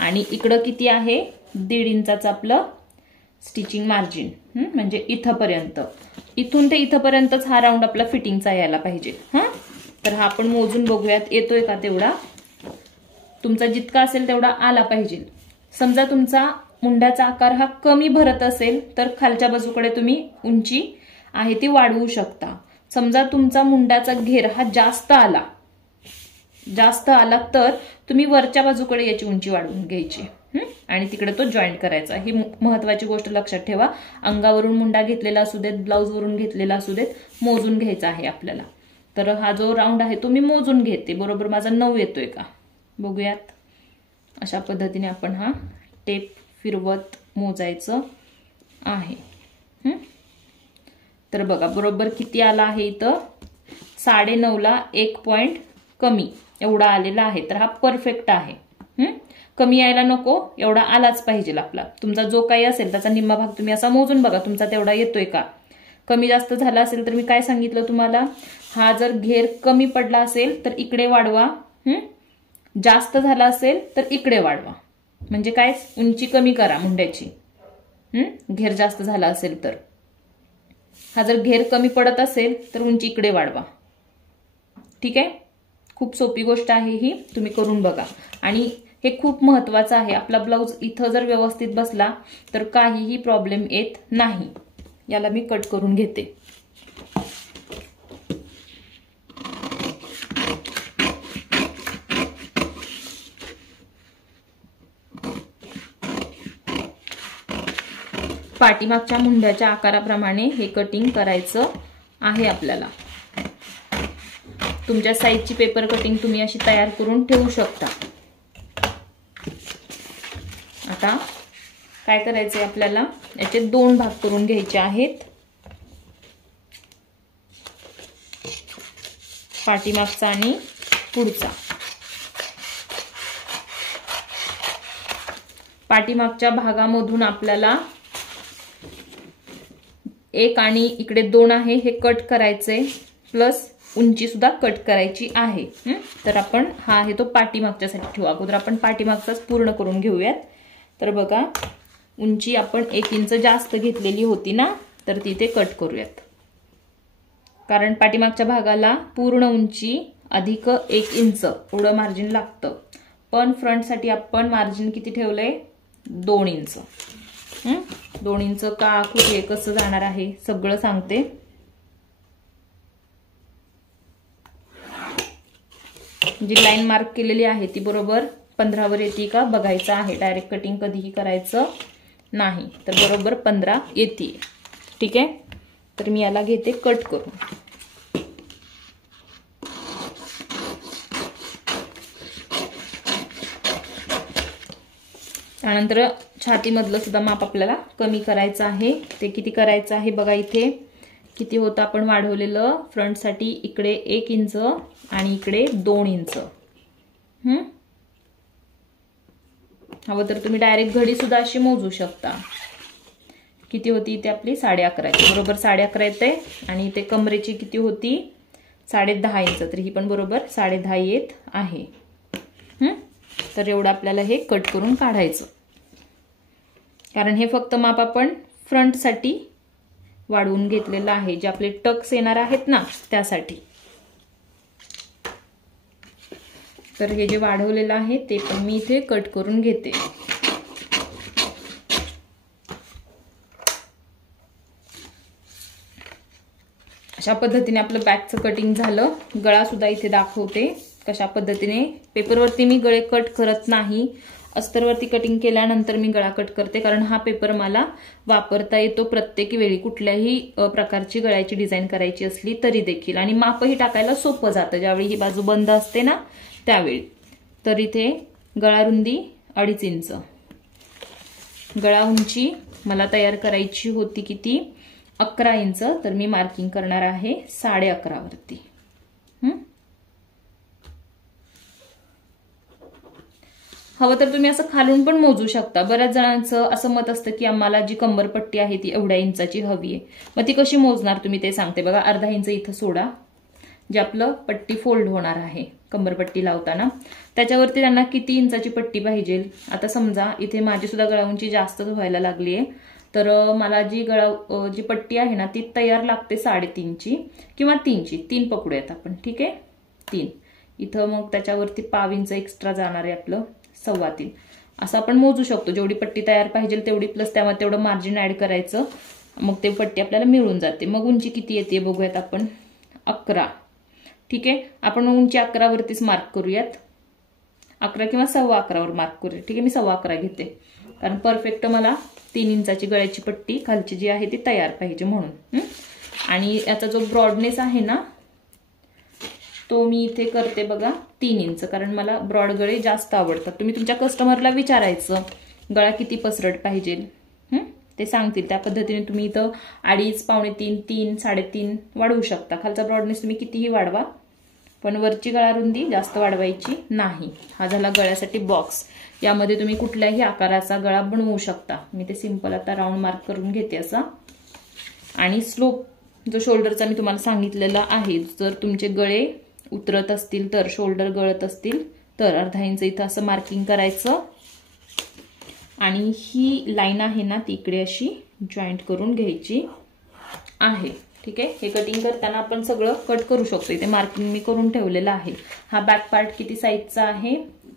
आणि इकडं किती आहे? 1.5 इंचाचं आपलं स्टिचिंग मार्जिन, म्हणजे इथपर्यंत। इथून ते इथपर्यंतच हा राऊंड आपला फिटिंगचा यायला पाहिजे। तर हा आपण मोजून बघूयात येतोय का तेवढा। तुमचा जितका असेल तेवढा आला पाहिजे। समजा तुमचा मुंड्याचा आकार हा कमी भरत असेल तर खालच्या बाजूकडे तुम्ही उंची आहे ती वाढवू शकता। समजा तुमचा मुंड्याचा घेर हा जास्त आला तर तुम्ही वरच्या बाजूकडे याची उंची वाढवून घ्यायची आणि तिकडे तो जॉईंट करायचा। ही महत्वाची गोष्ट लक्षात ठेवा। अंगावरून मुंडा घेतलेला असू देत, ब्लाउजवरून घेतलेला असू देत, मोजून घ्यायचा आहे आपल्याला। तर हा जो राऊंड आहे तो मी मोजून घेते, बरोबर माझा 9 येतोय का बघूयात। अशा पद्धतीने आपण हा टेप फिरवत मोजायचं आहे। तर बघा बरोबर किती आला आहे इथं? 9.5 ला 1 पॉइंट कमी एवढा आलेला आहे। तर हा परफेक्ट आहे। कमी यायला नको, एवढा आलाच पाहिजे आपला। तुमचा जो काही असेल त्याचा निम्मा भाग तुम्ही असा मोजून बघा, तुमचा तेवढा येतोय का। कमी जास्त झाला असेल तर मी काय सांगितलं तुम्हाला, हा जर घेर कमी पडला असेल तर इकडे वाढवा, जास्त झाला असेल तर इकडे वाढवा। म्हणजे काय, उंची कमी करा मुंड्याची, घेर जास्त झाला असेल तर। हा जर घेर कमी पडत असेल तर उंची इकडे वाढवा, ठीक आहे। खूप सोपी गोष्ट आहे ही, तुम्ही करून बघा। आणि हे खूप महत्वाचं आहे, आपला ब्लाउज इथं जर व्यवस्थित बसला तर काहीही प्रॉब्लेम येत नाही। याला मी कट करून घेते। पाठीमागच्या मुंड्याच्या आकाराप्रमाणे हे कटिंग करायचं आहे आपल्याला। तुमच्या साईजची पेपर कटिंग तुम्ही अशी तयार करून ठेवू शकता। आता काय करायचंय आपल्याला, याचे 2 भाग करून घ्यायचे आहेत। पाठीमागचा आणि पुढचा। पाठीमागच्या भागामधून आपल्याला 1 आणि इकडे 2 आहे हे कट करायचे, प्लस उंची सुद्धा कट करायची आहे। तर आपण हा आहे तो पाठीमागच्यासाठी ठेवू। अगोदर आपण पाठीमागचाच पूर्ण करून घेऊयात। तर बघा, उंची आपण 1 इंच जास्त घेतलेली होती ना, तर ती इथे कट करूयात। कारण पाठीमागच्या भागाला पूर्ण उंची अधिक 1 इंच एवढं मार्जिन लागतं, पण फ्रंटसाठी आपण मार्जिन किती ठेवलंय, 2 इंच। 2 इंच का, कुठे, कसं जाणार आहे सगळं सांगते। जी लाईन मार्क केलेली आहे ती बरोबर 15 वर येते का बघायचं आहे। डायरेक्ट कटिंग कधीही करायचं नाही, तर बरोबर 15 येते। ठीक आहे, तर मी याला घेते कट करून। त्यानंतर छातीमधलं सुद्धा माप आपल्याला कमी करायचं आहे। ते किती करायचं आहे बघा, इथे किती होतं आपण वाढवलेलं फ्रंटसाठी, इकडे 1 इंच आणि इकडे 2 इंच। हवं तर तुम्ही डायरेक्ट घडी सुद्धा अशी मोजू शकता। किती होती इथे आपली 11.5, बरोबर 11.5 येते। आणि इथे कमरेची किती होती 10.5 इंच, तर ही पण बरोबर 10.5 येत आहे। तर एवढं आपल्याला हे कट करून काढायचं, कारण हे फक्त माप आपण फ्रंटसाठी वाढवून घेतलेलं आहे, जे आपले टक्स येणार आहेत ना त्यासाठी। तर हे जे वाढवलेलं आहे ते पण मी इथे कट करून घेते। अशा पद्धतीने आपलं बॅकचं कटिंग झालं। गळा सुद्धा इथे दाखवते कशा पद्धतीने। पेपरवरती मी गळे कट करत नाही, अस्तरवरती कटिंग केल्यानंतर मी गळा कट करते, कारण हा पेपर मला वापरता येतो प्रत्येक वेळी, कुठल्याही प्रकारची गळ्याची डिझाईन करायची असली तरी देखील। आणि मापही टाकायला सोपं जातं ज्यावेळी ही बाजू बंद असते ना त्यावेळी। तर इथे गळा रुंदी 2.5 इंच, गळा उंची मला तयार करायची होती किती 11 इंच, तर मी मार्किंग करणार आहे 11.5 वरती। हवं तर तुम्ही असं खालून पण मोजू शकता। बऱ्याच जणांचं असं मत असतं की आम्हाला जी कंबरपट्टी आहे ती एवढ्या इंचाची हवी आहे, मग ती कशी मोजणार तुम्ही ते सांगते बघा। अर्धा इंच इथं सोडा, जे आपलं पट्टी फोल्ड होणार आहे कंबरपट्टी लावताना, त्याच्यावरती त्यांना किती इंचाची पट्टी पाहिजे। आता समजा इथे माझी सुद्धा गळा उंची जास्तच व्हायला लागली आहे, तर मला जी पट्टी आहे ना ती तयार लागते 3.5 ची किंवा 3 ची, 3 पकडूयात आपण। ठीक आहे, 3 इथं, मग त्याच्यावरती 1/2 इंच एक्स्ट्रा जाणार आहे आपलं 3.25। असं आपण मोजू शकतो, जेवढी पट्टी तयार पाहिजे तेवढी, प्लस त्यामध्ये तेवढं मार्जिन ऍड करायचं, मग ते पट्टी आपल्याला मिळून जाते। मग उंची किती येते बघूयात आपण, 11। ठीक आहे, आपण उंची 11 वरतीच मार्क करूयात, 11 किंवा 11.25 वर मार्क करूया। ठीक आहे, मी 11.25 घेते, कारण परफेक्ट मला 3 इंचाची गळ्याची पट्टी खालची जी आहे ती तयार पाहिजे म्हणून। आणि याचा जो ब्रॉडनेस आहे ना तो मी इथे करते बघा 3 इंच, कारण मला ब्रॉड गळे जास्त आवडतात। तुम्ही तुमच्या कस्टमरला विचारायचं गळा किती पसरट पाहिजे, ते सांगतील, त्या पद्धतीने तुम्ही इथं 2.5, 3.5, 3, 3.5 वाढवू शकता। खालचा ब्रॉडनेस तुम्ही कितीही वाढवा, पण वरची गळा रुंदी जास्त वाढवायची नाही। हा झाला गळ्यासाठी बॉक्स। यामध्ये तुम्ही कुठल्याही आकाराचा गळा बनवू शकता। मी ते सिंपल आता राऊंड मार्क करून घेते असा। आणि स्लोप जो शोल्डरचा मी तुम्हाला सांगितलेला आहे, जर तुमचे गळे उतरत असतील तर, शोल्डर गळत असतील तर 1/2 इंच इथं असं मार्किंग करायचं। आणि ही लाईन आहे ना ती इकडे अशी जॉईंट करून घ्यायची आहे। ठीक आहे, हे कटिंग करताना आपण सगळं कट करू शकतो। इथे मार्किंग मी करून ठेवलेलं आहे। हा बॅक पार्ट किती साईजचा आहे,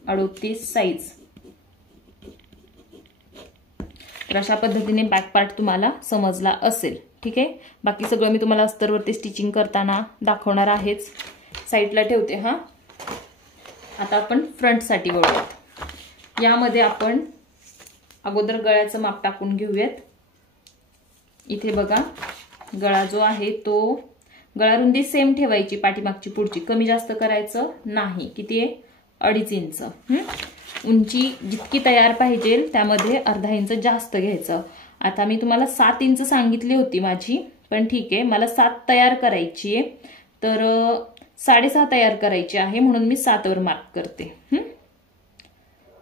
38 साईज। तर अशा पद्धतीने बॅक पार्ट तुम्हाला समजला असेल। ठीक आहे, बाकी सगळं मी तुम्हाला अस्तरवरती स्टिचिंग करताना दाखवणार आहेच। साईडला ठेवते हा। आता आपण फ्रंटसाठी वळूयात। यामध्ये आपण अगोदर गळ्याचं माप टाकून घेऊयात। इथे बघा गळा जो आहे तो गळा रुंदी सेम ठेवायची, पाठीमागची पुढची कमी जास्त करायचं नाही. किती आहे? 2.5 इंच. उंची जितकी तयार पाहिजे त्यामध्ये अर्धा इंच जास्त घ्यायचं. आता मी तुम्हाला 7 इंच सांगितली होती माझी, पण ठीक आहे, मला 7 तयार करायची आहे, तर 6.5 तयार करायची आहे, म्हणून मी 7 वर मार्क करते.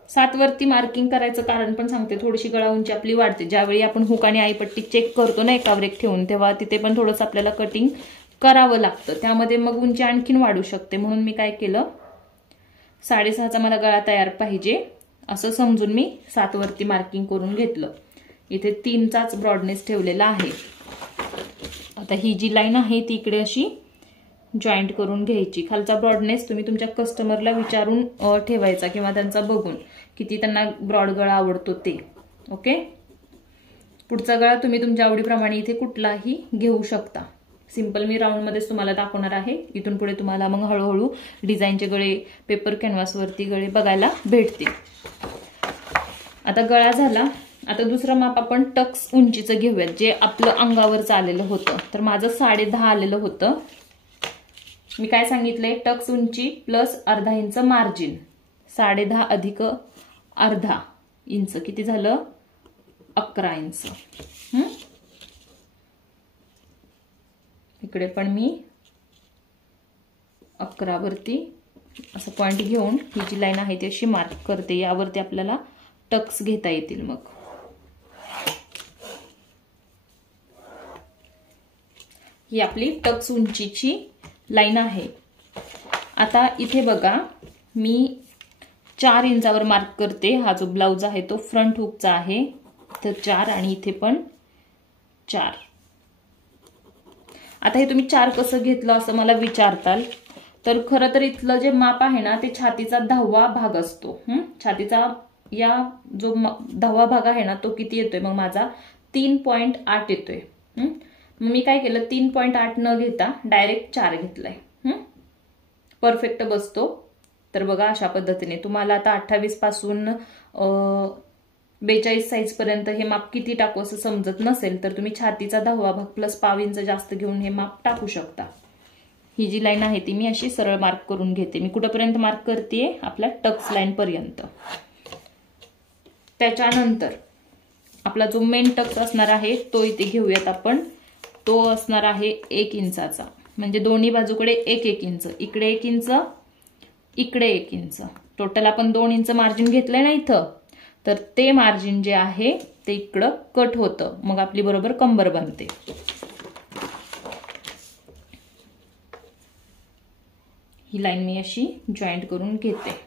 7 वरती मार्किंग करायचं कारण पण सांगते, थोडीशी गळा उंची आपली वाढते. ज्यावेळी आपण हुक आणि आईपट्टी चेक करतो ना एकावर एक ठेवून, तेव्हा तिथे पण थोडंसं आपल्याला कटिंग करावं लागतं, त्यामध्ये मग उंची आणखीन वाढू शकते. म्हणून मी काय केलं, 6.5चा मला गळा तयार पाहिजे असं समजून मी 7 वरती मार्किंग करून घेतलं. इथे 3चाच ब्रॉडनेस ठेवलेला आहे. आता ही जी लाईन आहे ती इकडे अशी जॉईंट करून घ्यायची. खालचा ब्रॉडनेस तुम्ही तुमच्या कस्टमरला विचारून ठेवायचा किंवा त्यांचा बघून किती त्यांना ब्रॉड गळा आवडतो ते. ओके. पुढचा गळा तुम्ही तुमच्या आवडीप्रमाणे इथे कुठलाही घेऊ शकता. सिंपल मी राऊंड मध्येच तुम्हाला दाखवणार आहे. इथून पुढे तुम्हाला मग हळूहळू डिझाईनचे गळे पेपर कॅनव्हासवरती गळे बघायला भेटतील. आता गळा झाला. आता दुसरं माप आपण टक्स उंचीचं घेऊयात, जे आपलं अंगावरचं आलेलं होतं. तर माझं 10.5 आलेलं होतं. मी काय सांगितलंय, टक्स उंची प्लस अर्धा इंच मार्जिन. 10.5 अधिक अर्धा इंच किती झालं? 11 इंच. इकडे पण मी 11 वरती असं पॉइंट घेऊन ही जी लाईन आहे ती अशी मार्क करते. यावरती आपल्याला टक्स घेता येतील. मग ही आपली टक्स उंचीची लाईन आहे. आता इथे बघा मी 4 इंचावर मार्क करते. हा जो ब्लाउज आहे तो फ्रंट हुकचा आहे, तर 4 आणि इथे पण 4. आता हे तुम्ही 4 कसं घेतलं असं मला विचारताल, तर खरं तर इथलं जे माप आहे ना ते छातीचा 10वा भाग असतो. छातीचा या जो 10वा भाग आहे ना तो किती येतोय, मग माझा 3.8 येतोय. मी काय केलं, 3.8 न घेता डायरेक्ट 4 घेतलाय. परफेक्ट बसतो. तर बघा अशा पद्धतीने तुम्हाला आता 28 पासून 42 साईज पर्यंत हे माप किती टाकू असं समजत नसेल, तर तुम्ही छातीचा 10वा भाग प्लस पाव इंच जास्त घेऊन हे माप टाकू शकता. ही जी लाईन आहे ती मी अशी सरळ मार्क करून घेते. मी कुठपर्यंत मार्क करते, आपल्या टक्स लाईन पर्यंत. त्याच्यानंतर आपला जो मेन टक्स असणार आहे तो इथे घेऊयात आपण. तो असणार आहे 1 इंचाचा, म्हणजे दोन्ही बाजूकडे 1-1 इंच. इकडे 1 इंच, इकडे 1 इंच. टोटल आपण 2 इंच मार्जिन घेतलंय ना इथं, तर ते मार्जिन जे आहे ते इकडं कट होतं. मग आपली बरोबर कंबर बनते. ही लाईन मी अशी जॉईंट करून घेते.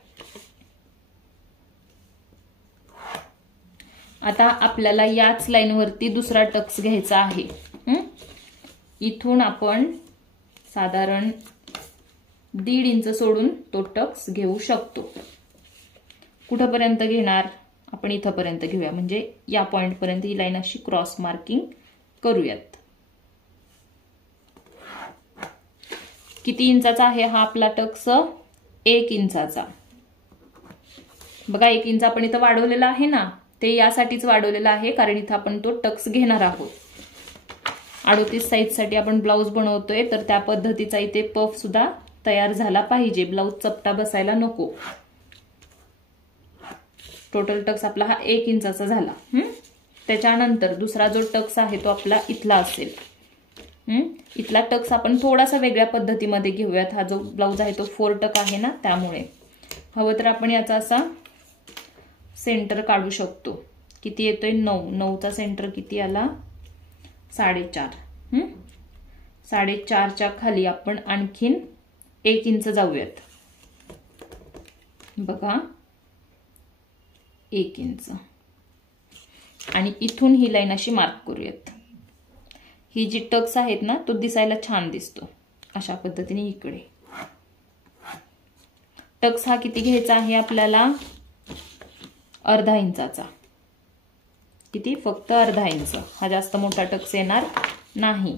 आता आपल्याला याच लाईनवरती दुसरा टक्स घ्यायचा आहे. इथून आपण साधारण 1.5 इंच सोडून तो टक्स घेऊ शकतो. कुठपर्यंत घेणार, आपण इथपर्यंत घेऊया, म्हणजे या पॉइंट पर्यंत ही लाईन अशी क्रॉस मार्किंग करूयात. किती इंचाचा आहे हा आपला टक्स? 1 इंचाचा. बघा 1 इंच आपण इथं वाढवलेला आहे ना, ते यासाठीच वाढवलेला आहे कारण इथं आपण तो टक्स घेणार आहोत. 38 साईज साठी आपण ब्लाउज बनवतोय, तर त्या पद्धतीचा इथे पफ सुद्धा तयार झाला पाहिजे. ब्लाउज चपटा बसायला नको. टोटल टक्स आपला हा 1 इंचाचा झाला. त्याच्यानंतर दुसरा जो टक्स आहे तो आपला इथला असेल. इथला टक्स आपण थोडासा वेगळ्या पद्धतीमध्ये घेऊयात. हा जो ब्लाउज आहे तो 4 टक आहे ना, त्यामुळे हवं तर आपण याचा असा सेंटर काढू शकतो. किती येतोय? 9. 9चा सेंटर किती आला? 4.5. 4.5च्या खाली आपण आणखीन 1 इंच जाऊयात. बघा 1 इंच. आणि इथून ही लाईन अशी मार्क करूयात. ही जी टक्स आहेत ना तो दिसायला छान दिसतो अशा पद्धतीने. इकडे टक्स हा किती घ्यायचा आहे आपल्याला? अर्धा इंचाचा. किती? फक्त अर्धा इंच. हा जास्त मोठा टक्स येणार नाही.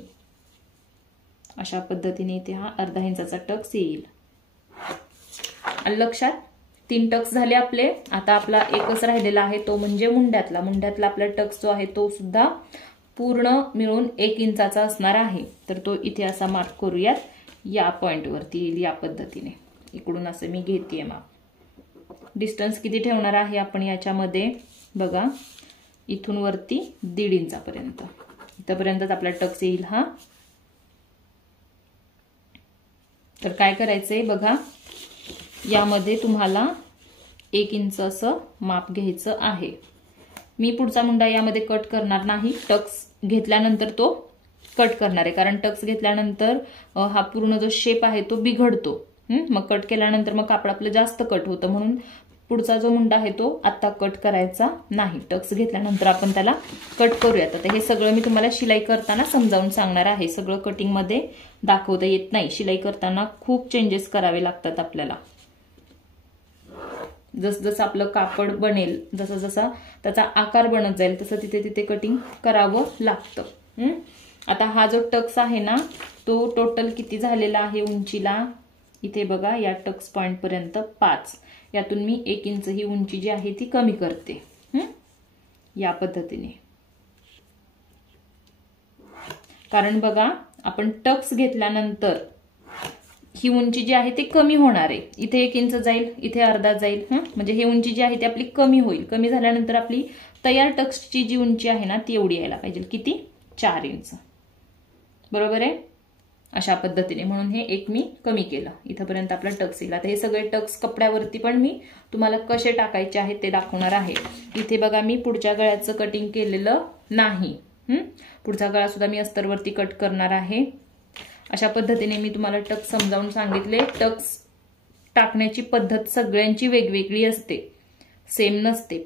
अशा पद्धतीने इथे हा अर्धा इंचाचा टक्स येईल. लक्षात? 3 टक्स झाले आपले. आता आपला एकच राहिलेला आहे तो म्हणजे मुंड्यातला. मुंड्यातला आपला टक्स जो आहे तो सुद्धा पूर्ण मिळून 1 इंचाचा असणार आहे. तर तो इथे असा मार्क करूयात. या पॉइंटवरती येईल या पद्धतीने. इकडून असं मी घेतेय माप. डिस्टन्स किती ठेवणार आहे आपण याच्यामध्ये बघा, इथून वरती 1.5 इंचापर्यंत. इथपर्यंतच आपला टक्स येईल हा. तर काय करायचंय बघा, यामध्ये तुम्हाला 1 इंच असं माप घ्यायचं आहे. मी पुढचा मुंडा यामध्ये कट करणार नाही. टक्स घेतल्यानंतर तो कट करणार आहे, कारण टक्स घेतल्यानंतर हा पूर्ण जो शेप आहे तो बिघडतो. मग कट केल्यानंतर मग कापड आपलं जास्त कट होतं, म्हणून पुढचा जो मुंडा आहे तो आता कट करायचा नाही. टक्स घेतल्यानंतर आपण त्याला कट करूयात. आता हे सगळं मी तुम्हाला शिलाई करताना समजावून सांगणार आहे. सगळं कटिंग मध्ये दाखवता येत नाही. शिलाई करताना खूप चेंजेस करावे लागतात आपल्याला. जसं आपलं कापड बनेल, जसं जसा त्याचा आकार बनत जाईल तसं तिथे तिथे कटिंग करावं लागतं. आता हा जो टक्स आहे ना, तो टोटल किती झालेला आहे उंचीला, इथे बघा या टक्स पॉइंट पर्यंत 5. यातून मी 1 इंच ही उंची जी आहे ती कमी करते या पद्धतीने. कारण बघा, आपण टक्स घेतल्यानंतर ही उंची जी आहे ती कमी होणार आहे. इथे 1 इंच जाईल, इथे अर्धा जाईल. म्हणजे ही उंची जी आहे ती आपली कमी होईल. कमी झाल्यानंतर आपली तयार टक्सची जी उंची आहे ना ती एवढी यायला पाहिजे. किती? 4 इंच. बरोबर आहे. अशा पद्धतीने, म्हणून हे 1 मी कमी केलं. इथपर्यंत आपला टक्स येईल. आता हे सगळे टक्स कपड्यावरती पण मी तुम्हाला कसे टाकायचे आहेत ते दाखवणार आहे. इथे बघा, मी पुढच्या गळ्याचं कटिंग केलेलं नाही. पुढचा गळा सुद्धा मी अस्तरवरती कट करणार आहे. अशा पद्धतीने मी तुम्हाला टक्स समजावून सांगितले. टक्स टाकण्याची पद्धत सगळ्यांची वेगवेगळी असते, सेम नसते.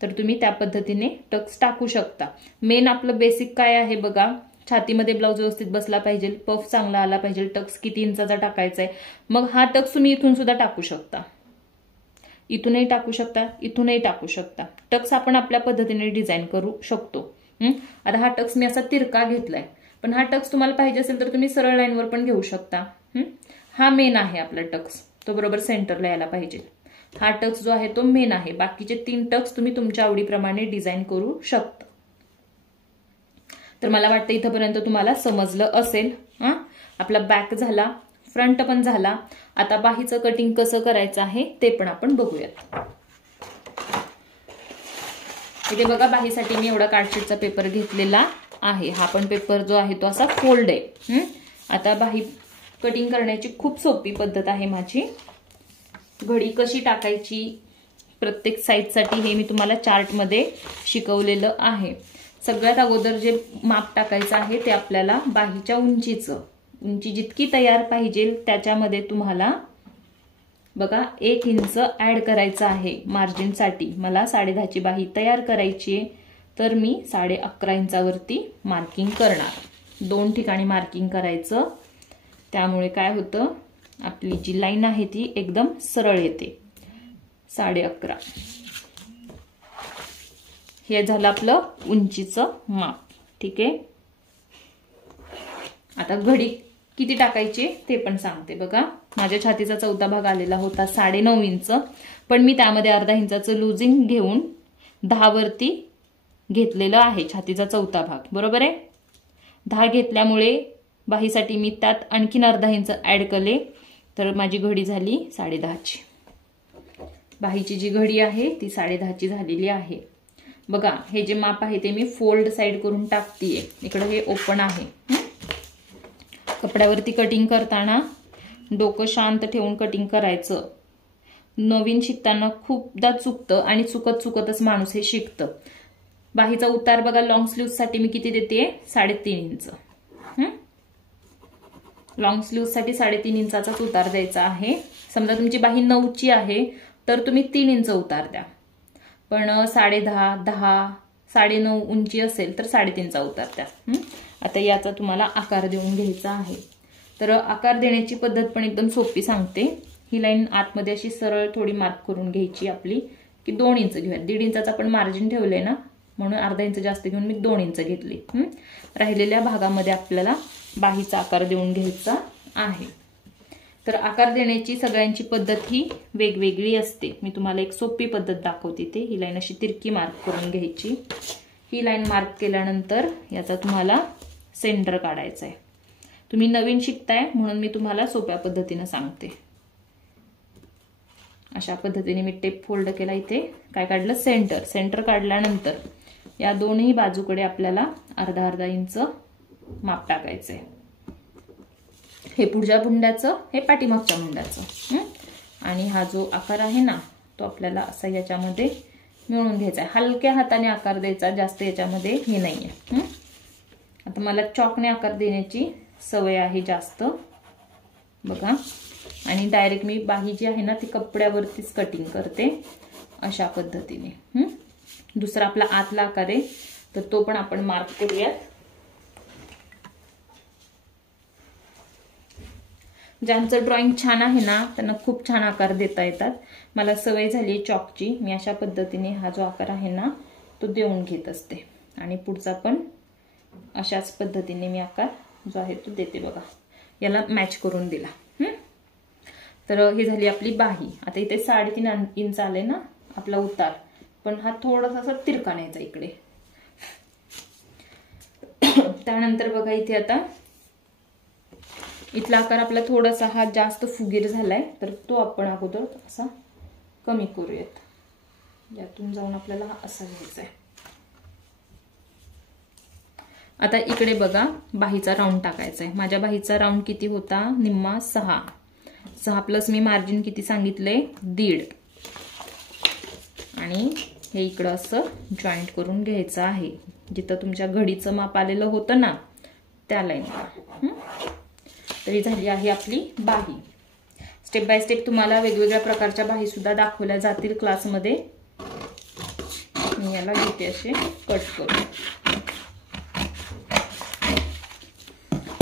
तर तुम्ही त्या पद्धतीने टक्स टाकू शकता. मेन आपलं बेसिक काय आहे बघा, छातीमध्ये ब्लाऊज व्यवस्थित बसला पाहिजे, पफ चांगला आला पाहिजे, टक्स किती इंचाचा टाकायचा आहे. मग हा टक्स तुम्ही इथून सुद्धा टाकू शकता, इथूनही टाकू शकता, इथूनही टाकू शकता. टक्स आपण आपल्या पद्धतीने डिझाईन करू शकतो. आता हा टक्स मी असा तिरका घेतलाय, पण हा टक्स तुम्हाला पाहिजे असेल तर तुम्ही सरळ लाईनवर पण घेऊ शकता. हा मेन आहे आपला टक्स, तो बरोबर सेंटरला यायला पाहिजे. हा टक्स जो आहे तो मेन आहे. बाकीचे 3 टक्स तुम्ही तुमच्या आवडीप्रमाणे डिझाईन करू शकता. तर मला वाटतं इथपर्यंत तुम्हाला समजलं असेल. आपला बॅक झाला, फ्रंट पण झाला. आता बाहीचं कटिंग कसं करायचं आहे ते पण आपण बघूयात. इथे बघा, बाहीसाठी मी एवढा कार्डशीटचा पेपर घेतलेला आहे. हा पण पेपर जो आहे तो असा फोल्ड आहे. आता बाही कटिंग करण्याची खूप सोपी पद्धत आहे माझी. घडी कशी टाकायची प्रत्येक साईजसाठी हे मी तुम्हाला चार्टमध्ये शिकवलेलं आहे. सगळ्यात अगोदर जे माप टाकायचं आहे ते आपल्याला बाहीच्या उंचीचं, उंची जितकी तयार पाहिजे त्याच्यामध्ये तुम्हाला बघा 1 इंच ऍड करायचं आहे मार्जिनसाठी. मला 10.5ची बाही तयार करायची आहे, तर मी 11.5 इंचावरती मार्किंग करणार. 2 ठिकाणी मार्किंग करायचं. त्यामुळे काय होतं, आपली जी लाईन आहे ती एकदम सरळ येते. 11.5 हे झालं आपलं उंचीचं माप. ठीक आहे. आता घडी किती टाकायची ते पण सांगते बघा. माझ्या छातीचा चौथा भाग आलेला होता 9.5 इंच, पण मी त्यामध्ये अर्धा इंचाचं लुजिंग घेऊन 10 वरती घेतलेलं आहे छातीचा चौथा भाग. बरोबर आहे. 10 घेतल्यामुळे बाहीसाठी मी त्यात आणखीन अर्धा इंच ऍड केले, तर माझी घडी झाली 10.5ची. बाहीची जी घडी आहे ती 10.5ची झालेली आहे. बघा, हे जे माप आहे ते मी फोल्ड साइड करून टाकतीये. इकडे हे ओपन आहे. कपड्यावरती कटिंग करताना डोकं शांत ठेवून कटिंग करायचं. नवीन शिकताना खूपदा चुकतं आणि चुकतच माणूस हे शिकतं. बाहीचा उतार बघा, लॉंग स्लीव्ह साठी मी किती देते, 3.5 इंच. लॉंग स्लीव्ह साठी 3.5 इंचाचाच उतार द्यायचा आहे. समजा तुमची बाही 9ची आहे तर तुम्ही 3 इंच उतार द्या. पण 10.5, 10, 9.5 उंची असेल तर 3.5चा उतार द्या. आता याचा तुम्हाला आकार देऊन घ्यायचा आहे. तर आकार देण्याची पद्धत पण एकदम सोपी सांगते. ही लाईन आतमध्ये अशी सरळ थोडी मार्क करून घ्यायची आपली, की 2 इंच घेऊया. 1.5 इंचाचा पण मार्जिन ठेवलंय ना, म्हणून अर्धा इंच जास्त घेऊन मी 2 इंच घेतली. राहिलेल्या भागामध्ये आपल्याला बाहीचा आकार देऊन घ्यायचा आहे. तर आकार देण्याची सगळ्यांची पद्धत ही वेगवेगळी असते. मी तुम्हाला एक सोपी पद्धत दाखवते. ही लाईन अशी तिरकी मार्क करून घ्यायची. ही लाईन मार्क केल्यानंतर याचा तुम्हाला सेंटर काढायचा आहे. तुम्ही नवीन शिकताय म्हणून मी तुम्हाला सोप्या पद्धतीने सांगते. अशा पद्धतीने मी टेप फोल्ड केला. इथे काय काढलं, सेंटर. सेंटर काढल्यानंतर या दोन्ही बाजूकडे आपल्याला अर्धा अर्धा इंच माप टाकायचंय. हे पुढच्या मुंड्याचं, हे पाठीमागच्या मुंड्याचं. आणि हा जो आकार आहे ना तो आपल्याला असा याच्यामध्ये मिळून घ्यायचा आहे. हलक्या हाताने आकार द्यायचा, जास्त याच्यामध्ये हे नाहीये. आता मला चॉकने आकार देण्याची सवय आहे जास्त बघा. आणि डायरेक्ट मी बाही जी आहे ना ती कपड्यावरतीच कटिंग करते अशा पद्धतीने. दुसरा आपला आतला आकार आहे तर तो पण आपण मार्क करूयात. ज्यांचं ड्रॉइंग छान आहे ना त्यांना खूप छान आकार देता येतात. मला सवय झाली आहे चॉकची. मी अशा पद्धतीने हा जो आकार आहे ना तो देऊन घेत असते. आणि पुढचा पण अशाच पद्धतीने मी आकार जो आहे तो देते बघा. याला मॅच करून दिला. तर हे झाली आपली बाही. आता इथे 3.5 इंच आले ना आपला उतार, पण हा थोडासा तिरका न्यायचा इकडे. त्यानंतर बघा इथे आता इथला आकार आपला थोडासा हा जास्त फुगीर झालाय तर तो आपण अगोदर असा कमी करूयात. यातून जाऊन आपल्याला हा असा घ्यायचा आहे. आता इकडे बघा बाहीचा राऊंड टाकायचा आहे. माझ्या बाहीचा राऊंड किती होता, निम्मा 6. 6 प्लस मी मार्जिन किती सांगितले, 1.5. आणि हे इकडं असं जॉईंट करून घ्यायचं आहे. जिथं तुमच्या घडीचं माप आलेलं होतं ना त्या लाईनला. तरी झाली आहे आपली बाही. स्टेप बाय स्टेप तुम्हाला वेगवेगळ्या प्रकारच्या बाही सुद्धा दाखवल्या जातील क्लासमध्ये. मी याला घेते असे कट करून.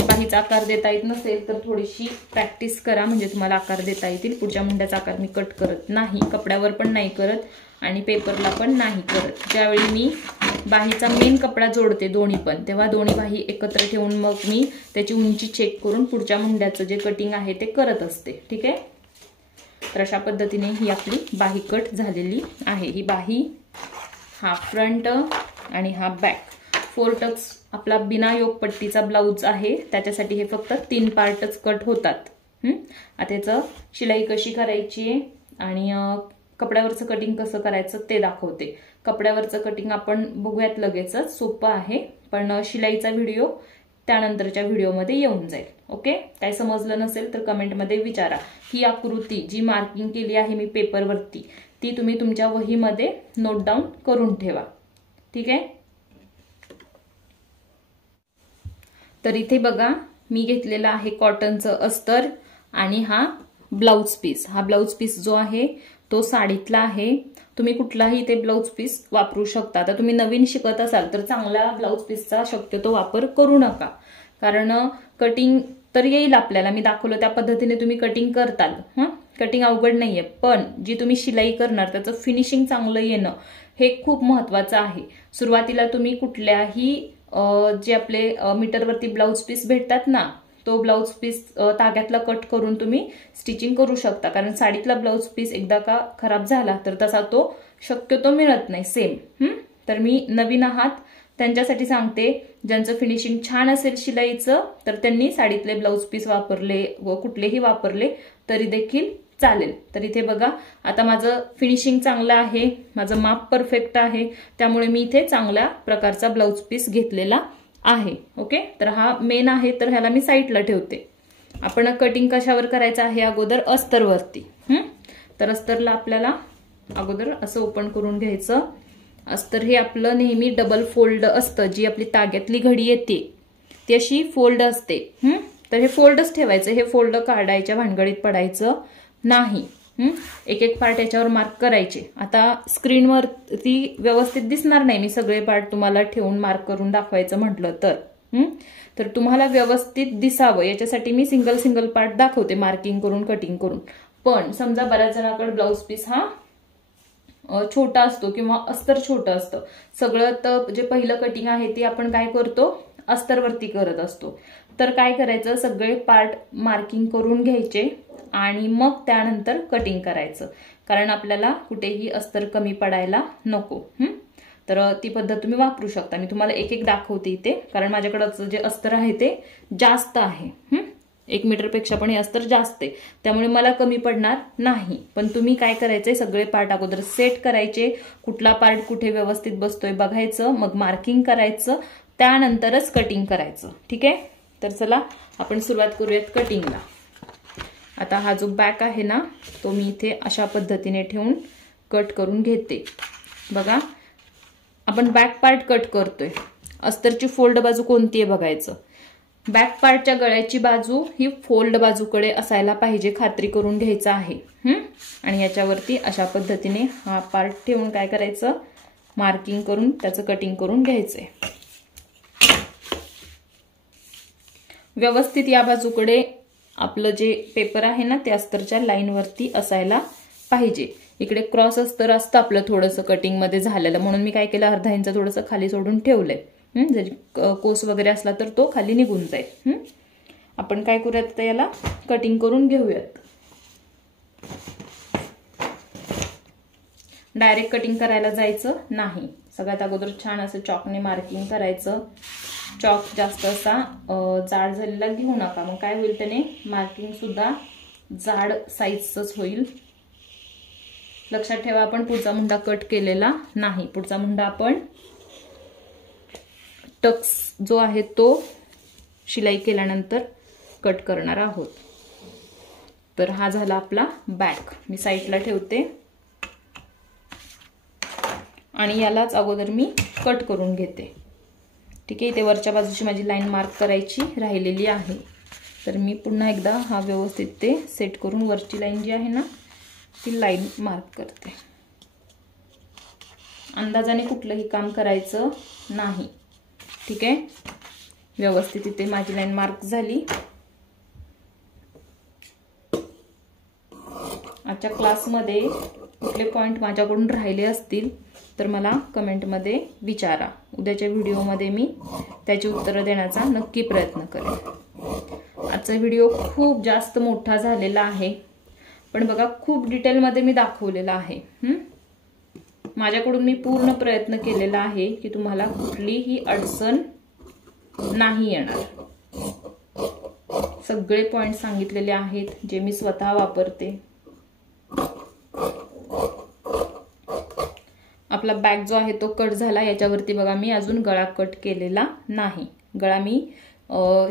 बाहीचा आकार देता येत नसेल तर थोडीशी प्रॅक्टिस करा म्हणजे तुम्हाला आकार देता येतील. पुढच्या मुंड्याचा आकार मी कट करत नाही, कपड्यावर पण नाही करत आणि पेपरला पण नाही करत. ज्यावेळी मी बाहीचा मेन कपडा जोडते दोन्ही पण, तेव्हा दोन्ही बाही एकत्र ठेवून मग मी त्याची उंची चेक करून पुढच्या मुंड्याचं जे कटिंग आहे ते करत असते. ठीक आहे. तर अशा पद्धतीने ही आपली बाही कट झालेली आहे. ही बाही, हा फ्रंट आणि हा बॅक. 4 टक्स आपला बिना योग पट्टीचा ब्लाउज आहे, त्याच्यासाठी हे फक्त 3 पार्टच कट होतात. आता याचं शिलाई कशी करायची आणि कपड्यावरचं कटिंग कसं करायचं ते दाखवते. कपड्यावरचं कटिंग आपण बघूयात लगेचच, सोपं आहे. पण शिलाईचा व्हिडिओ त्यानंतरच्या व्हिडिओमध्ये येऊन जाईल. ओके. काय समजलं नसेल तर कमेंटमध्ये विचारा. ही आकृती जी मार्किंग केली आहे मी पेपरवरती ती तुम्ही तुमच्या वहीमध्ये नोट डाऊन करून ठेवा. ठीक आहे. तर इथे बघा मी घेतलेला आहे कॉटनचं अस्तर आणि हा ब्लाउज पीस. हा ब्लाउज पीस जो आहे तो साडीतला आहे. तुम्ही कुठलाही इथे ब्लाउज पीस वापरू शकता. आता तुम्ही नवीन शिकत असाल तर चांगल्या ब्लाउज पीसचा शक्यतो वापर करू नका, कारण कटिंग तर येईल आपल्याला. मी दाखवलं त्या पद्धतीने तुम्ही कटिंग करताल. कटिंग अवघड नाहीये, पण जी तुम्ही शिलाई करणार त्याचं फिनिशिंग चांगलं येणं हे खूप महत्वाचं आहे. सुरुवातीला तुम्ही कुठल्याही जे आपले मीटरवरती ब्लाउज पीस भेटतात ना तो ब्लाउज पीस ताग्यातला कट करून तुम्ही स्टिचिंग करू शकता, कारण साडीतला ब्लाउज पीस एकदा का खराब झाला तर तसा तो शक्यतो मिळत नाही सेम. तर मी नवीन आहात त्यांच्यासाठी सांगते, ज्यांचं फिनिशिंग छान असेल शिलाईचं तर त्यांनी साडीतले ब्लाउज पीस वापरले व कुठलेही वापरले तरी देखील चालेल. तर इथे बघा आता माझं फिनिशिंग चांगलं आहे, माझं माप परफेक्ट आहे, त्यामुळे मी इथे चांगल्या प्रकारचा ब्लाउज पीस घेतलेला आहे. ओके. तर हा मेन आहे तर ह्याला मी साईडला ठेवते. आपण कटिंग कशावर करायचं आहे अगोदर, अस्तरवरती. तर अस्तरला आपल्याला अगोदर असं ओपन करून घ्यायचं. अस्तर हे आपलं नेहमी डबल फोल्ड असतं. जी आपली ताग्यातली घडी येते ती अशी फोल्ड असते. तर हे फोल्डच ठेवायचं, हे फोल्ड काढायच्या भानगडीत पडायचं नाही. एक एक पार्ट याच्यावर मार्क करायचे. आता स्क्रीनवरती व्यवस्थित दिसणार नाही मी सगळे पार्ट तुम्हाला ठेवून मार्क करून दाखवायचं म्हटलं तर तुम्हाला व्यवस्थित दिसावं याच्यासाठी मी सिंगल सिंगल पार्ट दाखवते मार्किंग करून कटिंग करून. पण समजा बऱ्याच जणांकडे ब्लाउज पीस हा छोटा असतो किंवा अस्तर छोटं असतं. सगळं तर जे पहिलं कटिंग आहे ते आपण काय करतो, अस्तरवरती करत असतो. तर काय करायचं, सगळे पार्ट मार्किंग करून घ्यायचे आणि मग त्यानंतर कटिंग करायचं, कारण आपल्याला कुठेही अस्तर कमी पडायला नको. तर ती पद्धत तुम्ही वापरू शकता. मी तुम्हाला एक एक दाखवते इथे, कारण माझ्याकडं जे अस्तर आहे ते जास्त आहे. 1 मीटरपेक्षा पण हे अस्तर जास्त आहे, त्यामुळे मला कमी पडणार नाही. पण तुम्ही काय करायचंय, सगळे पार्ट अगोदर सेट करायचे, कुठला पार्ट कुठे व्यवस्थित बसतोय बघायचं, मग मार्किंग करायचं, त्यानंतरच कटिंग करायचं. ठीक आहे. तर चला आपण सुरुवात करूयात कटिंगला. आता हा जो बॅक आहे ना, तो मी इथे अशा पद्धतीने ठेवून कट करून घेते. बघा, आपण बॅक पार्ट कट करतोय. अस्तरची फोल्ड बाजू कोणती आहे बघायचं. बॅक पार्टच्या गळ्याची बाजू ही फोल्ड बाजूकडे असायला पाहिजे, खात्री करून घ्यायचं आहे. आणि याच्यावरती अशा पद्धतीने हा पार्ट ठेवून काय करायचं, मार्किंग करून त्याचं कटिंग करून घ्यायचंय. व्यवस्थित या बाजूकडे आपलं जे पेपर आहे ना ते अस्तरच्या लाईनवरती असायला पाहिजे. इकडे क्रॉस अस्तर असतं आपलं थोडंसं कटिंगमध्ये झालेलं, म्हणून मी काय केलं, अर्धा इंच थोडंसं खाली सोडून ठेवलंय. जरी कोस वगैरे असला तर तो खाली निघून जाईल. आपण काय करूयात, याला कटिंग करून घेऊयात. डायरेक्ट कटिंग करायला जायचं नाही. सगळ्यात अगोदर छान असं चॉकने मार्किंग करायचं. चॉक जास्त असा जाड झालेला घेऊ नका, मग काय होईल त्याने मार्किंग सुद्धा जाड साईजच होईल. लक्षात ठेवा, आपण पुढचा मुंडा कट केलेला नाही. पुढचा मुंडा आपण टक्स जो आहे तो शिलाई केल्यानंतर कट करणार आहोत. तर हा झाला आपला बॅक. मी साईडला ठेवते आणि यालाच अगोदर मी कट करून घेते. ठीक आहे. इथे वरच्या बाजूची माझी लाईन मार्क करायची राहिलेली आहे, तर मी पुन्हा एकदा हा व्यवस्थित ते सेट करून वरची लाईन जी आहे ना ती लाईन मार्क करते. अंदाजाने कुठलंही काम करायचं नाही. ठीक आहे. व्यवस्थित इथे माझी लाईन मार्क झाली. आजच्या क्लासमध्ये कुठले पॉइंट माझ्याकडून राहिले असतील तर मला कमेंटमध्ये विचारा. उद्याच्या व्हिडिओमध्ये मी त्याची उत्तरं देण्याचा नक्की प्रयत्न करेन. आजचा व्हिडिओ खूप जास्त मोठा झालेला आहे, पण बघा खूप डिटेलमध्ये मी दाखवलेला आहे. माझ्याकडून मी पूर्ण प्रयत्न केलेला आहे की तुम्हाला कुठलीही अडचण नाही येणार. सगळे पॉइंट सांगितलेले आहेत जे मी स्वतः वापरते. आपला बॅक जो आहे तो कट झाला. याच्यावरती बघा मी अजून गळा कट केलेला नाही. गळा मी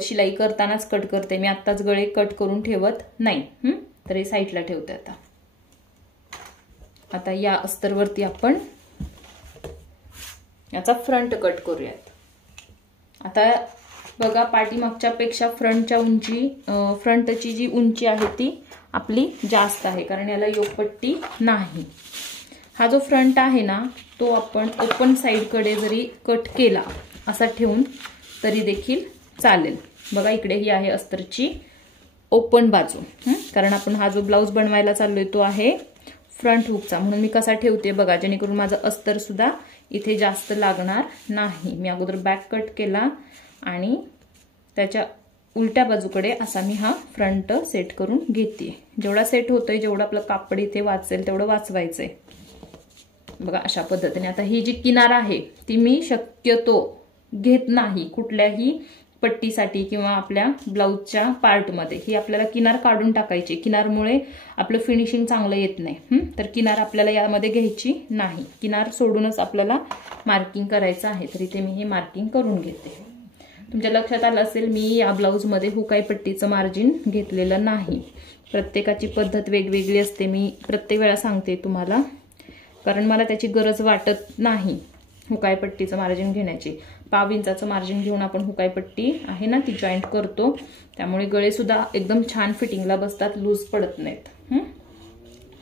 शिलाई करतानाच कट करते. मी आत्ताच गळे कट करून ठेवत नाही. तर हे साईडला ठेवते. आता या अस्तरवरती आपण याचा फ्रंट कट करूयात. आता बघा, पाठीमागच्या पेक्षा फ्रंटच्या उंची, फ्रंटची जी उंची आहे ती आपली जास्त आहे, कारण याला योगपट्टी नाही. हा जो फ्रंट आहे ना तो आपण ओपन साईडकडे जरी कट केला असा ठेवून तरी देखील चालेल. बघा, इकडे ही आहे अस्तरची ओपन बाजू, कारण आपण हा जो ब्लाउज बनवायला चाललोय तो आहे फ्रंट हुकचा, म्हणून मी कसा ठेवते बघा, जेणेकरून माझं अस्तर सुद्धा इथे जास्त लागणार नाही. मी अगोदर बॅक कट केला आणि त्याच्या उलट्या बाजूकडे असा मी हा फ्रंट सेट करून घेते. जेवढा सेट होतोय, जेवढं आपलं कापड इथे वाचेल तेवढं वाचवायचंय. बघा, अशा पद्धतीने. आता ही जी किनार आहे ती मी शक्यतो घेत नाही कुठल्याही पट्टीसाठी किंवा आपल्या ब्लाउजच्या पार्टमध्ये. ही आपल्याला किनार काढून टाकायची. किनारमुळे आपलं फिनिशिंग चांगलं येत नाही. तर किनार आपल्याला यामध्ये घ्यायची नाही. किनार सोडूनच आपल्याला मार्किंग करायचं आहे. तर इथे मी हे मार्किंग करून घेते. तुमच्या लक्षात आलं असेल, मी या ब्लाउजमध्ये हुकाई पट्टीचं मार्जिन घेतलेलं नाही. प्रत्येकाची पद्धत वेगवेगळी असते. मी प्रत्येक वेळा सांगते तुम्हाला, कारण मला त्याची गरज वाटत नाही हुकाई पट्टीचं मार्जिन घेण्याची. 1/2 इंचाचं मार्जिन घेऊन आपण हुकाई पट्टी आहे ना ती जॉईंट करतो, त्यामुळे गळे सुद्धा एकदम छान फिटिंगला बसतात, लूज पडत नाहीत.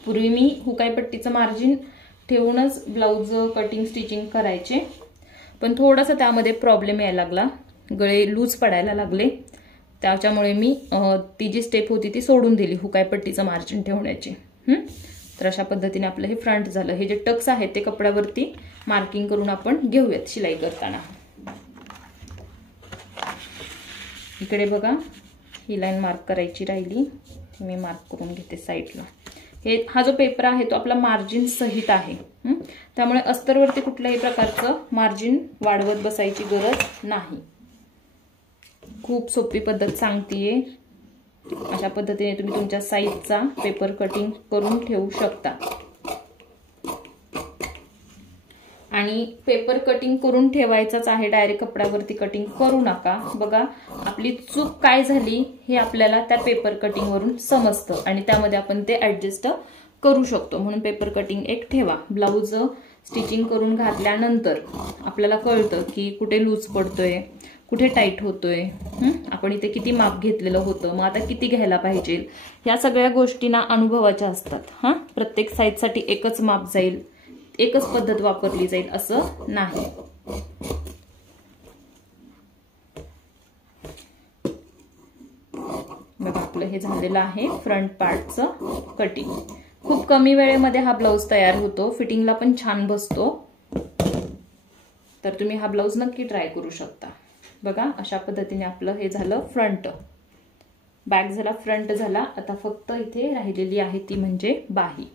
पूर्वी मी हुकाई पट्टीचं मार्जिन ठेवूनच ब्लाउज कटिंग स्टिचिंग करायचे, पण थोडासा त्यामध्ये प्रॉब्लेम यायला लागला. गळे लूज पडायला लागले, त्याच्यामुळे मी ती जी स्टेप होती ती सोडून दिली हुकाई पट्टीचं मार्जिन ठेवण्याची. तर अशा पद्धतीने आपलं हे फ्रंट झालं. हे जे टक्स आहेत ते कपड्यावरती मार्किंग करून आपण घेऊयात शिलाई करताना. इकडे बघा, ही लाईन मार्क करायची राहिली, मी मार्क करून घेते साईडला. हा जो पेपर आहे तो आपला मार्जिन सहित आहे, त्यामुळे अस्तरवरती कुठल्याही प्रकारचं मार्जिन वाढवत बसायची गरज नाही. खूप सोपी पद्धत सांगतेय. अशा पद्धतीने तुम्ही तुमच्या साईजचा पेपर कटिंग करून ठेवू शकता. आणि पेपर कटिंग करून ठेवायचाच आहे, डायरेक्ट कपड्यावरती कटिंग करू नका. बघा आपली चूक काय झाली हे आपल्याला त्या पेपर कटिंग वरून समजतं आणि त्यामध्ये आपण ते ऍडजस्ट करू शकतो. म्हणून पेपर कटिंग एक ठेवा. ब्लाऊज स्टिचिंग करून घातल्यानंतर आपल्याला कळतं की कुठे लूज पडतोय, कुठे टाईट होतोय, आपण इथे किती माप घेतलेलं होतं, मग आता किती घ्यायला पाहिजे. ह्या सगळ्या गोष्टी ना अनुभवाच्या असतात. प्रत्येक साईजसाठी एकच माप जाईल, एकच पद्धत वापरली जाईल असं नाही. बघा आपलं हे झालेलं आहे फ्रंट पार्टचं कटिंग. खूप कमी वेळेमध्ये हा ब्लाऊज तयार होतो, फिटिंगला पण छान बसतो. तर तुम्ही हा ब्लाऊज नक्की ट्राय करू शकता. बघा अशा पद्धतीने आपलं हे झालं फ्रंट. बॅक झाला, फ्रंट झाला. आता फक्त इथे राहिलेली आहे ती म्हणजे बाही.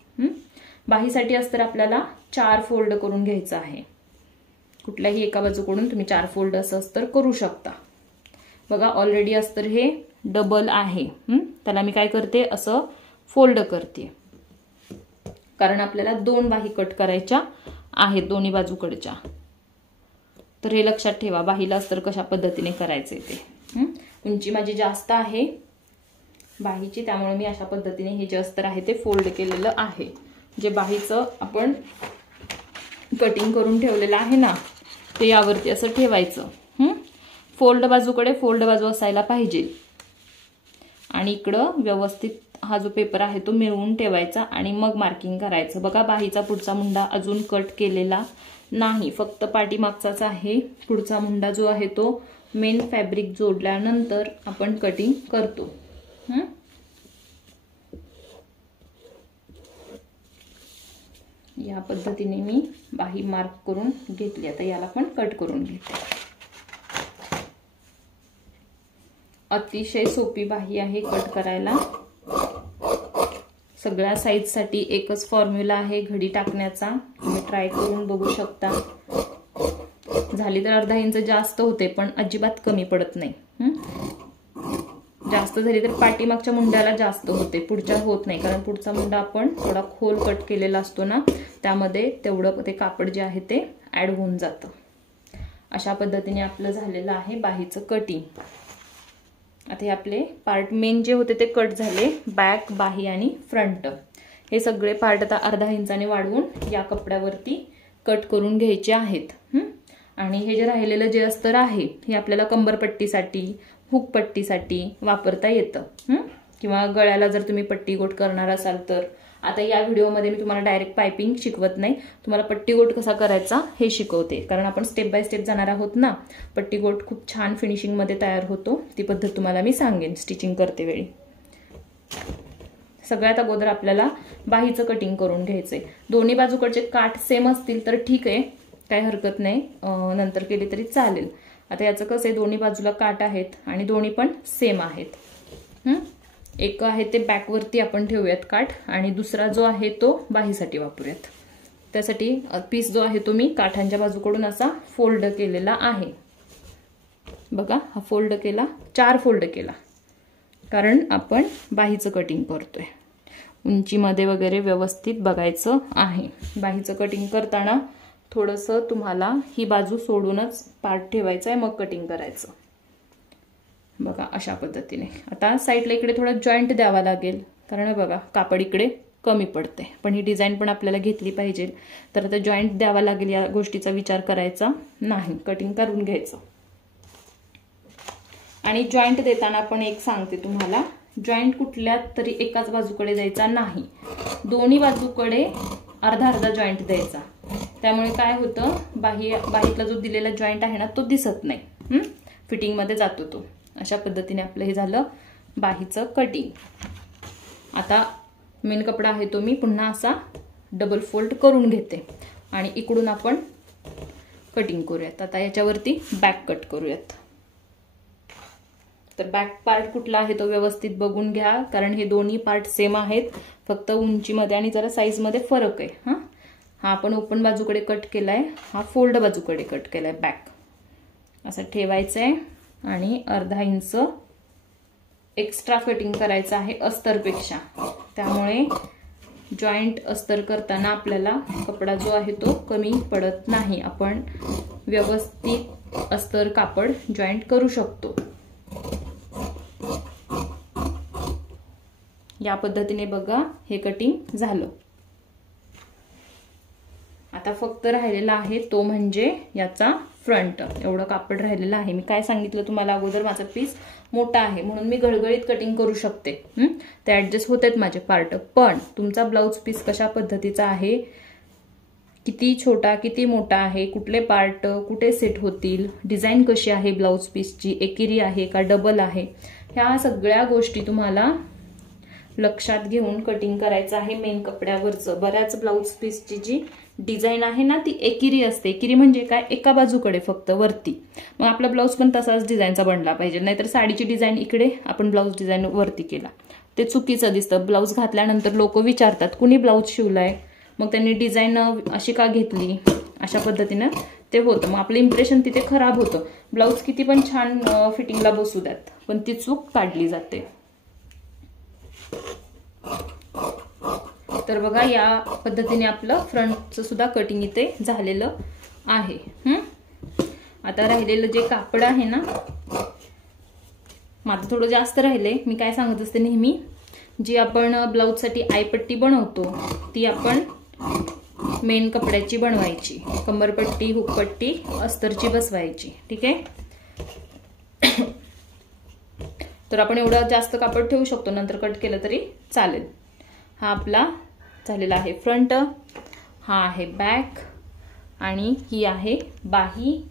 बाहीसाठी अस्तर आपल्याला 4 फोल्ड करून घ्यायचं आहे. कुठल्याही एका बाजूकडून तुम्ही 4 फोल्ड असं अस्तर करू शकता. बघा ऑलरेडी अस्तर हे डबल आहे, त्याला मी काय करते असं फोल्ड करते, कारण आपल्याला 2 बाही कट करायच्या आहेत दोन्ही बाजूकडच्या. तर हे लक्षात ठेवा, बाहीला अस्तर कशा पद्धतीने करायचे ते. उंची माझी जास्त आहे बाहीची, त्यामुळे मी अशा पद्धतीने हे जे अस्तर आहे ते फोल्ड केलेलं आहे. जे बाहीचं आपण कटिंग करून ठेवलेलं आहे ना ते यावरती असं ठेवायचं. फोल्ड बाजूकडे फोल्ड बाजू असायला पाहिजे आणि इकडं व्यवस्थित हा जो पेपर आहे तो मिळवून ठेवायचा आणि मग मार्किंग करायचं. बघा बाहीचा पुढचा मुंडा अजून कट केलेला नाही, फक्त पाठीमागचाच आहे. पुढचा मुंडा जो आहे तो मेन फॅब्रिक जोडल्यानंतर आपण कटिंग करतो. या पद्धतीने मी बाही मार्क करून घेतली. आता याला पण कट करून घेते. अतिशय सोपी बाही आहे कट करायला. सगळ्या साईजसाठी एकच फॉर्म्युला आहे घडी टाकण्याचा, तुम्ही ट्राय करून बघू शकता. झाली तर अर्धा इंच जास्त होते पण अजिबात कमी पडत नाही. जास्त झाली तर पाठीमागच्या मुंड्याला जास्त होते, पुढच्या होत नाही, कारण पुढचा मुंडा आपण थोडा खोल कट केलेला असतो ना, त्यामध्ये तेवढं ते कापड जे आहे ते ऍड होऊन जातं. अशा पद्धतीने आपलं झालेलं आहे बाहीचं कटिंग. आता हे आपले पार्ट मेन जे होते ते कट झाले, बॅक, बाही आणि फ्रंट. हे सगळे पार्ट आता अर्धा इंचाने वाढवून या कपड्यावरती कट करून घ्यायचे आहेत. आणि हे जे राहिलेलं जे अस्तर आहे हे आपल्याला कंबरपट्टीसाठी, हुक पट्टीसाठी वापरता येतं. किंवा गळ्याला जर तुम्ही पट्टी गोट करणार असाल तर. आता या व्हिडिओमध्ये मी तुम्हाला डायरेक्ट पायपिंग शिकवत नाही, तुम्हाला पट्टी गोट कसा करायचा हे शिकवते, कारण आपण स्टेप बाय स्टेप जाणार आहोत ना. पट्टी गोट खूप छान फिनिशिंग मध्ये तयार होतो, ती पद्धत तुम्हाला मी सांगेन स्टिचिंग करते वेळी. सगळ्यात अगोदर आपल्याला बाहीचं कटिंग करून घ्यायचंय. दोन्ही बाजूकडचे काठ सेम असतील तर ठीक आहे, काही हरकत नाही, नंतर केली तरी चालेल. आता याचं कसं आहे, दोन्ही बाजूला काठ आहेत आणि दोन्ही पण सेम आहेत. एक आहे ते बॅकवरती आपण ठेवूयात काठ आणि दुसरा जो आहे तो बाहीसाठी वापरूयात. त्यासाठी पीस जो आहे तो मी काठांच्या बाजूकडून असा फोल्ड केलेला आहे. बघा हा फोल्ड केला, 4 फोल्ड केला, कारण आपण बाहीचं कटिंग करतोय. उंचीमध्ये वगैरे व्यवस्थित बघायचं आहे. बाहीचं कटिंग करताना थोडंसं तुम्हाला ही बाजू सोडूनच पार्ट ठेवायचा आहे, मग कटिंग करायचं. बघा अशा पद्धतीने. आता साईडला इकडे थोडा जॉईंट द्यावा लागेल, कारण बघा कापड इकडे कमी पडते, पण ही डिझाईन पण आपल्याला घेतली पाहिजे. तर आता जॉईंट द्यावा लागेल, या गोष्टीचा विचार करायचा नाही, कटिंग करून घ्यायचं. आणि जॉईंट देताना पण एक सांगते तुम्हाला, जॉईंट कुठल्या तरी एकाच बाजूकडे द्यायचा नाही, दोन्ही बाजूकडे अर्धा अर्धा जॉईंट द्यायचा. त्यामुळे काय होतं, बाहीतला जो दिलेला जॉईंट आहे ना तो दिसत नाही, फिटिंग मध्ये जातो तो. अशा पद्धतीने आपलं हे झालं बाहीचं कटिंग. आता मेन कपडा आहे तो मी पुन्हा असा डबल फोल्ड करून घेते आणि इकडून आपण कटिंग करूयात. आता याच्यावरती बॅक कट करूयात. तर बॅक पार्ट कुठला आहे तो व्यवस्थित बघून घ्या, कारण हे दोन्ही पार्ट सेम आहेत, फक्त उंचीमध्ये आणि जरा साईजमध्ये फरक आहे. हा आपण ओपन बाजूकडे कट केलाय, हा फोल्ड बाजूकडे कट केलाय. बॅक असं ठेवायचं आहे आणि अर्धा इंच एक्स्ट्रा कटिंग करायचं आहे अस्तरपेक्षा. त्यामुळे जॉईंट अस्तर करताना आपल्याला कपडा जो आहे तो कमी पडत नाही, आपण व्यवस्थित अस्तर कापड जॉईंट करू शकतो. या पद्धतीने बघा हे कटिंग झालं. आता फक्त राहिलेला आहे तो म्हणजे याचा फ्रंट. एवढं कापड राहिलेलं आहे. मी काय सांगितलं तुम्हाला अगोदर, माझा पीस मोठा आहे म्हणून मी गळगळीत कटिंग करू शकते, ते ऍडजस्ट होतात माझे पार्ट. पण तुमचा ब्लाउज पीस कशा पद्धतीचा आहे, किती छोटा किती मोठा आहे, कुठले पार्ट कुठे सेट होतील, डिझाईन कशी आहे ब्लाउज पीसची, एकेरी आहे का डबल आहे, ह्या सगळ्या गोष्टी तुम्हाला लक्षात घेऊन कटिंग करायचं आहे मेन कपड्यावरचं. बऱ्याच ब्लाउज पीसची जी डिझाईन आहे ना ती एकेरी असते. एकेरी म्हणजे काय, एका बाजूकडे फक्त वरती. मग आपला ब्लाउज पण तसाच डिझाईनचा बनला पाहिजे, नाहीतर साडीची डिझाईन इकडे आपण ब्लाउज डिझाईन वरती केला ते चुकीचं दिसतं. ब्लाउज घातल्यानंतर लोक विचारतात कुणी ब्लाउज शिवलाय, मग त्यांनी डिझाईन अशी का घेतली, अशा पद्धतीनं ते होतं. मग आपलं इम्प्रेशन तिथे खराब होतं. ब्लाउज किती पण छान फिटिंगला बसू द्यात, पण ती चूक काढली जाते. तर बघा या पद्धतीने आपलं फ्रंटचं सुद्धा कटिंग इथे झालेलं आहे. आता राहिलेलं जे कापड आहे ना, माझं थोडं जास्त राहिले. मी काय सांगत असते नेहमी, जी आपण ब्लाउजसाठी आयपट्टी बनवतो ती आपण मेन कपड्याची बनवायची, कंबरपट्टी हुकपट्टी अस्तरची बसवायची. ठीक आहे. तर आपण एवढं जास्त कापड ठेवू शकतो, नंतर कट केलं तरी चालेल. हा आपला झालेला आहे फ्रंट, हा आहे बॅक आणि ही आहे बाही.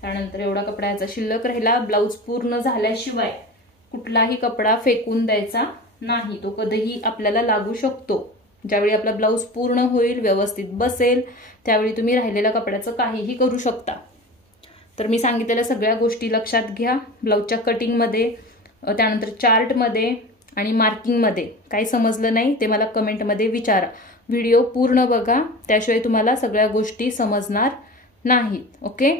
त्यानंतर एवढा कपडा याचा शिल्लक राहिला. ब्लाउज पूर्ण झाल्याशिवाय कुठलाही कपडा फेकून द्यायचा नाही, तो कधीही आपल्याला लागू शकतो. ज्यावेळी आपला ब्लाउज पूर्ण होईल, व्यवस्थित बसेल, त्यावेळी तुम्ही राहिलेल्या कपड्याचं काहीही करू शकता. तर मी सांगितलेल्या सगळ्या गोष्टी लक्षात घ्या ब्लाउजच्या कटिंगमध्ये, त्यानंतर चार्टमध्ये आणि मार्किंगमध्ये. काही समजलं नाही ते मला कमेंटमध्ये विचारा. व्हिडिओ पूर्ण बघा, त्याशिवाय तुम्हाला सगळ्या गोष्टी समजणार नाहीत. ओके.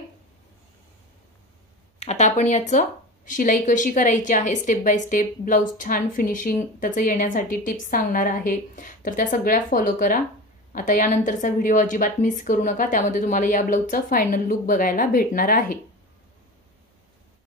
आता आपण याचं शिलाई कशी करायची आहे स्टेप बाय स्टेप, ब्लाउज छान फिनिशिंग त्याचं येण्यासाठी टिप्स सांगणार आहे, तर त्या सगळ्या फॉलो करा. आता यानंतरचा व्हिडिओ अजिबात मिस करू नका, त्यामध्ये तुम्हाला या ब्लाउजचा फायनल लुक बघायला भेटणार आहे.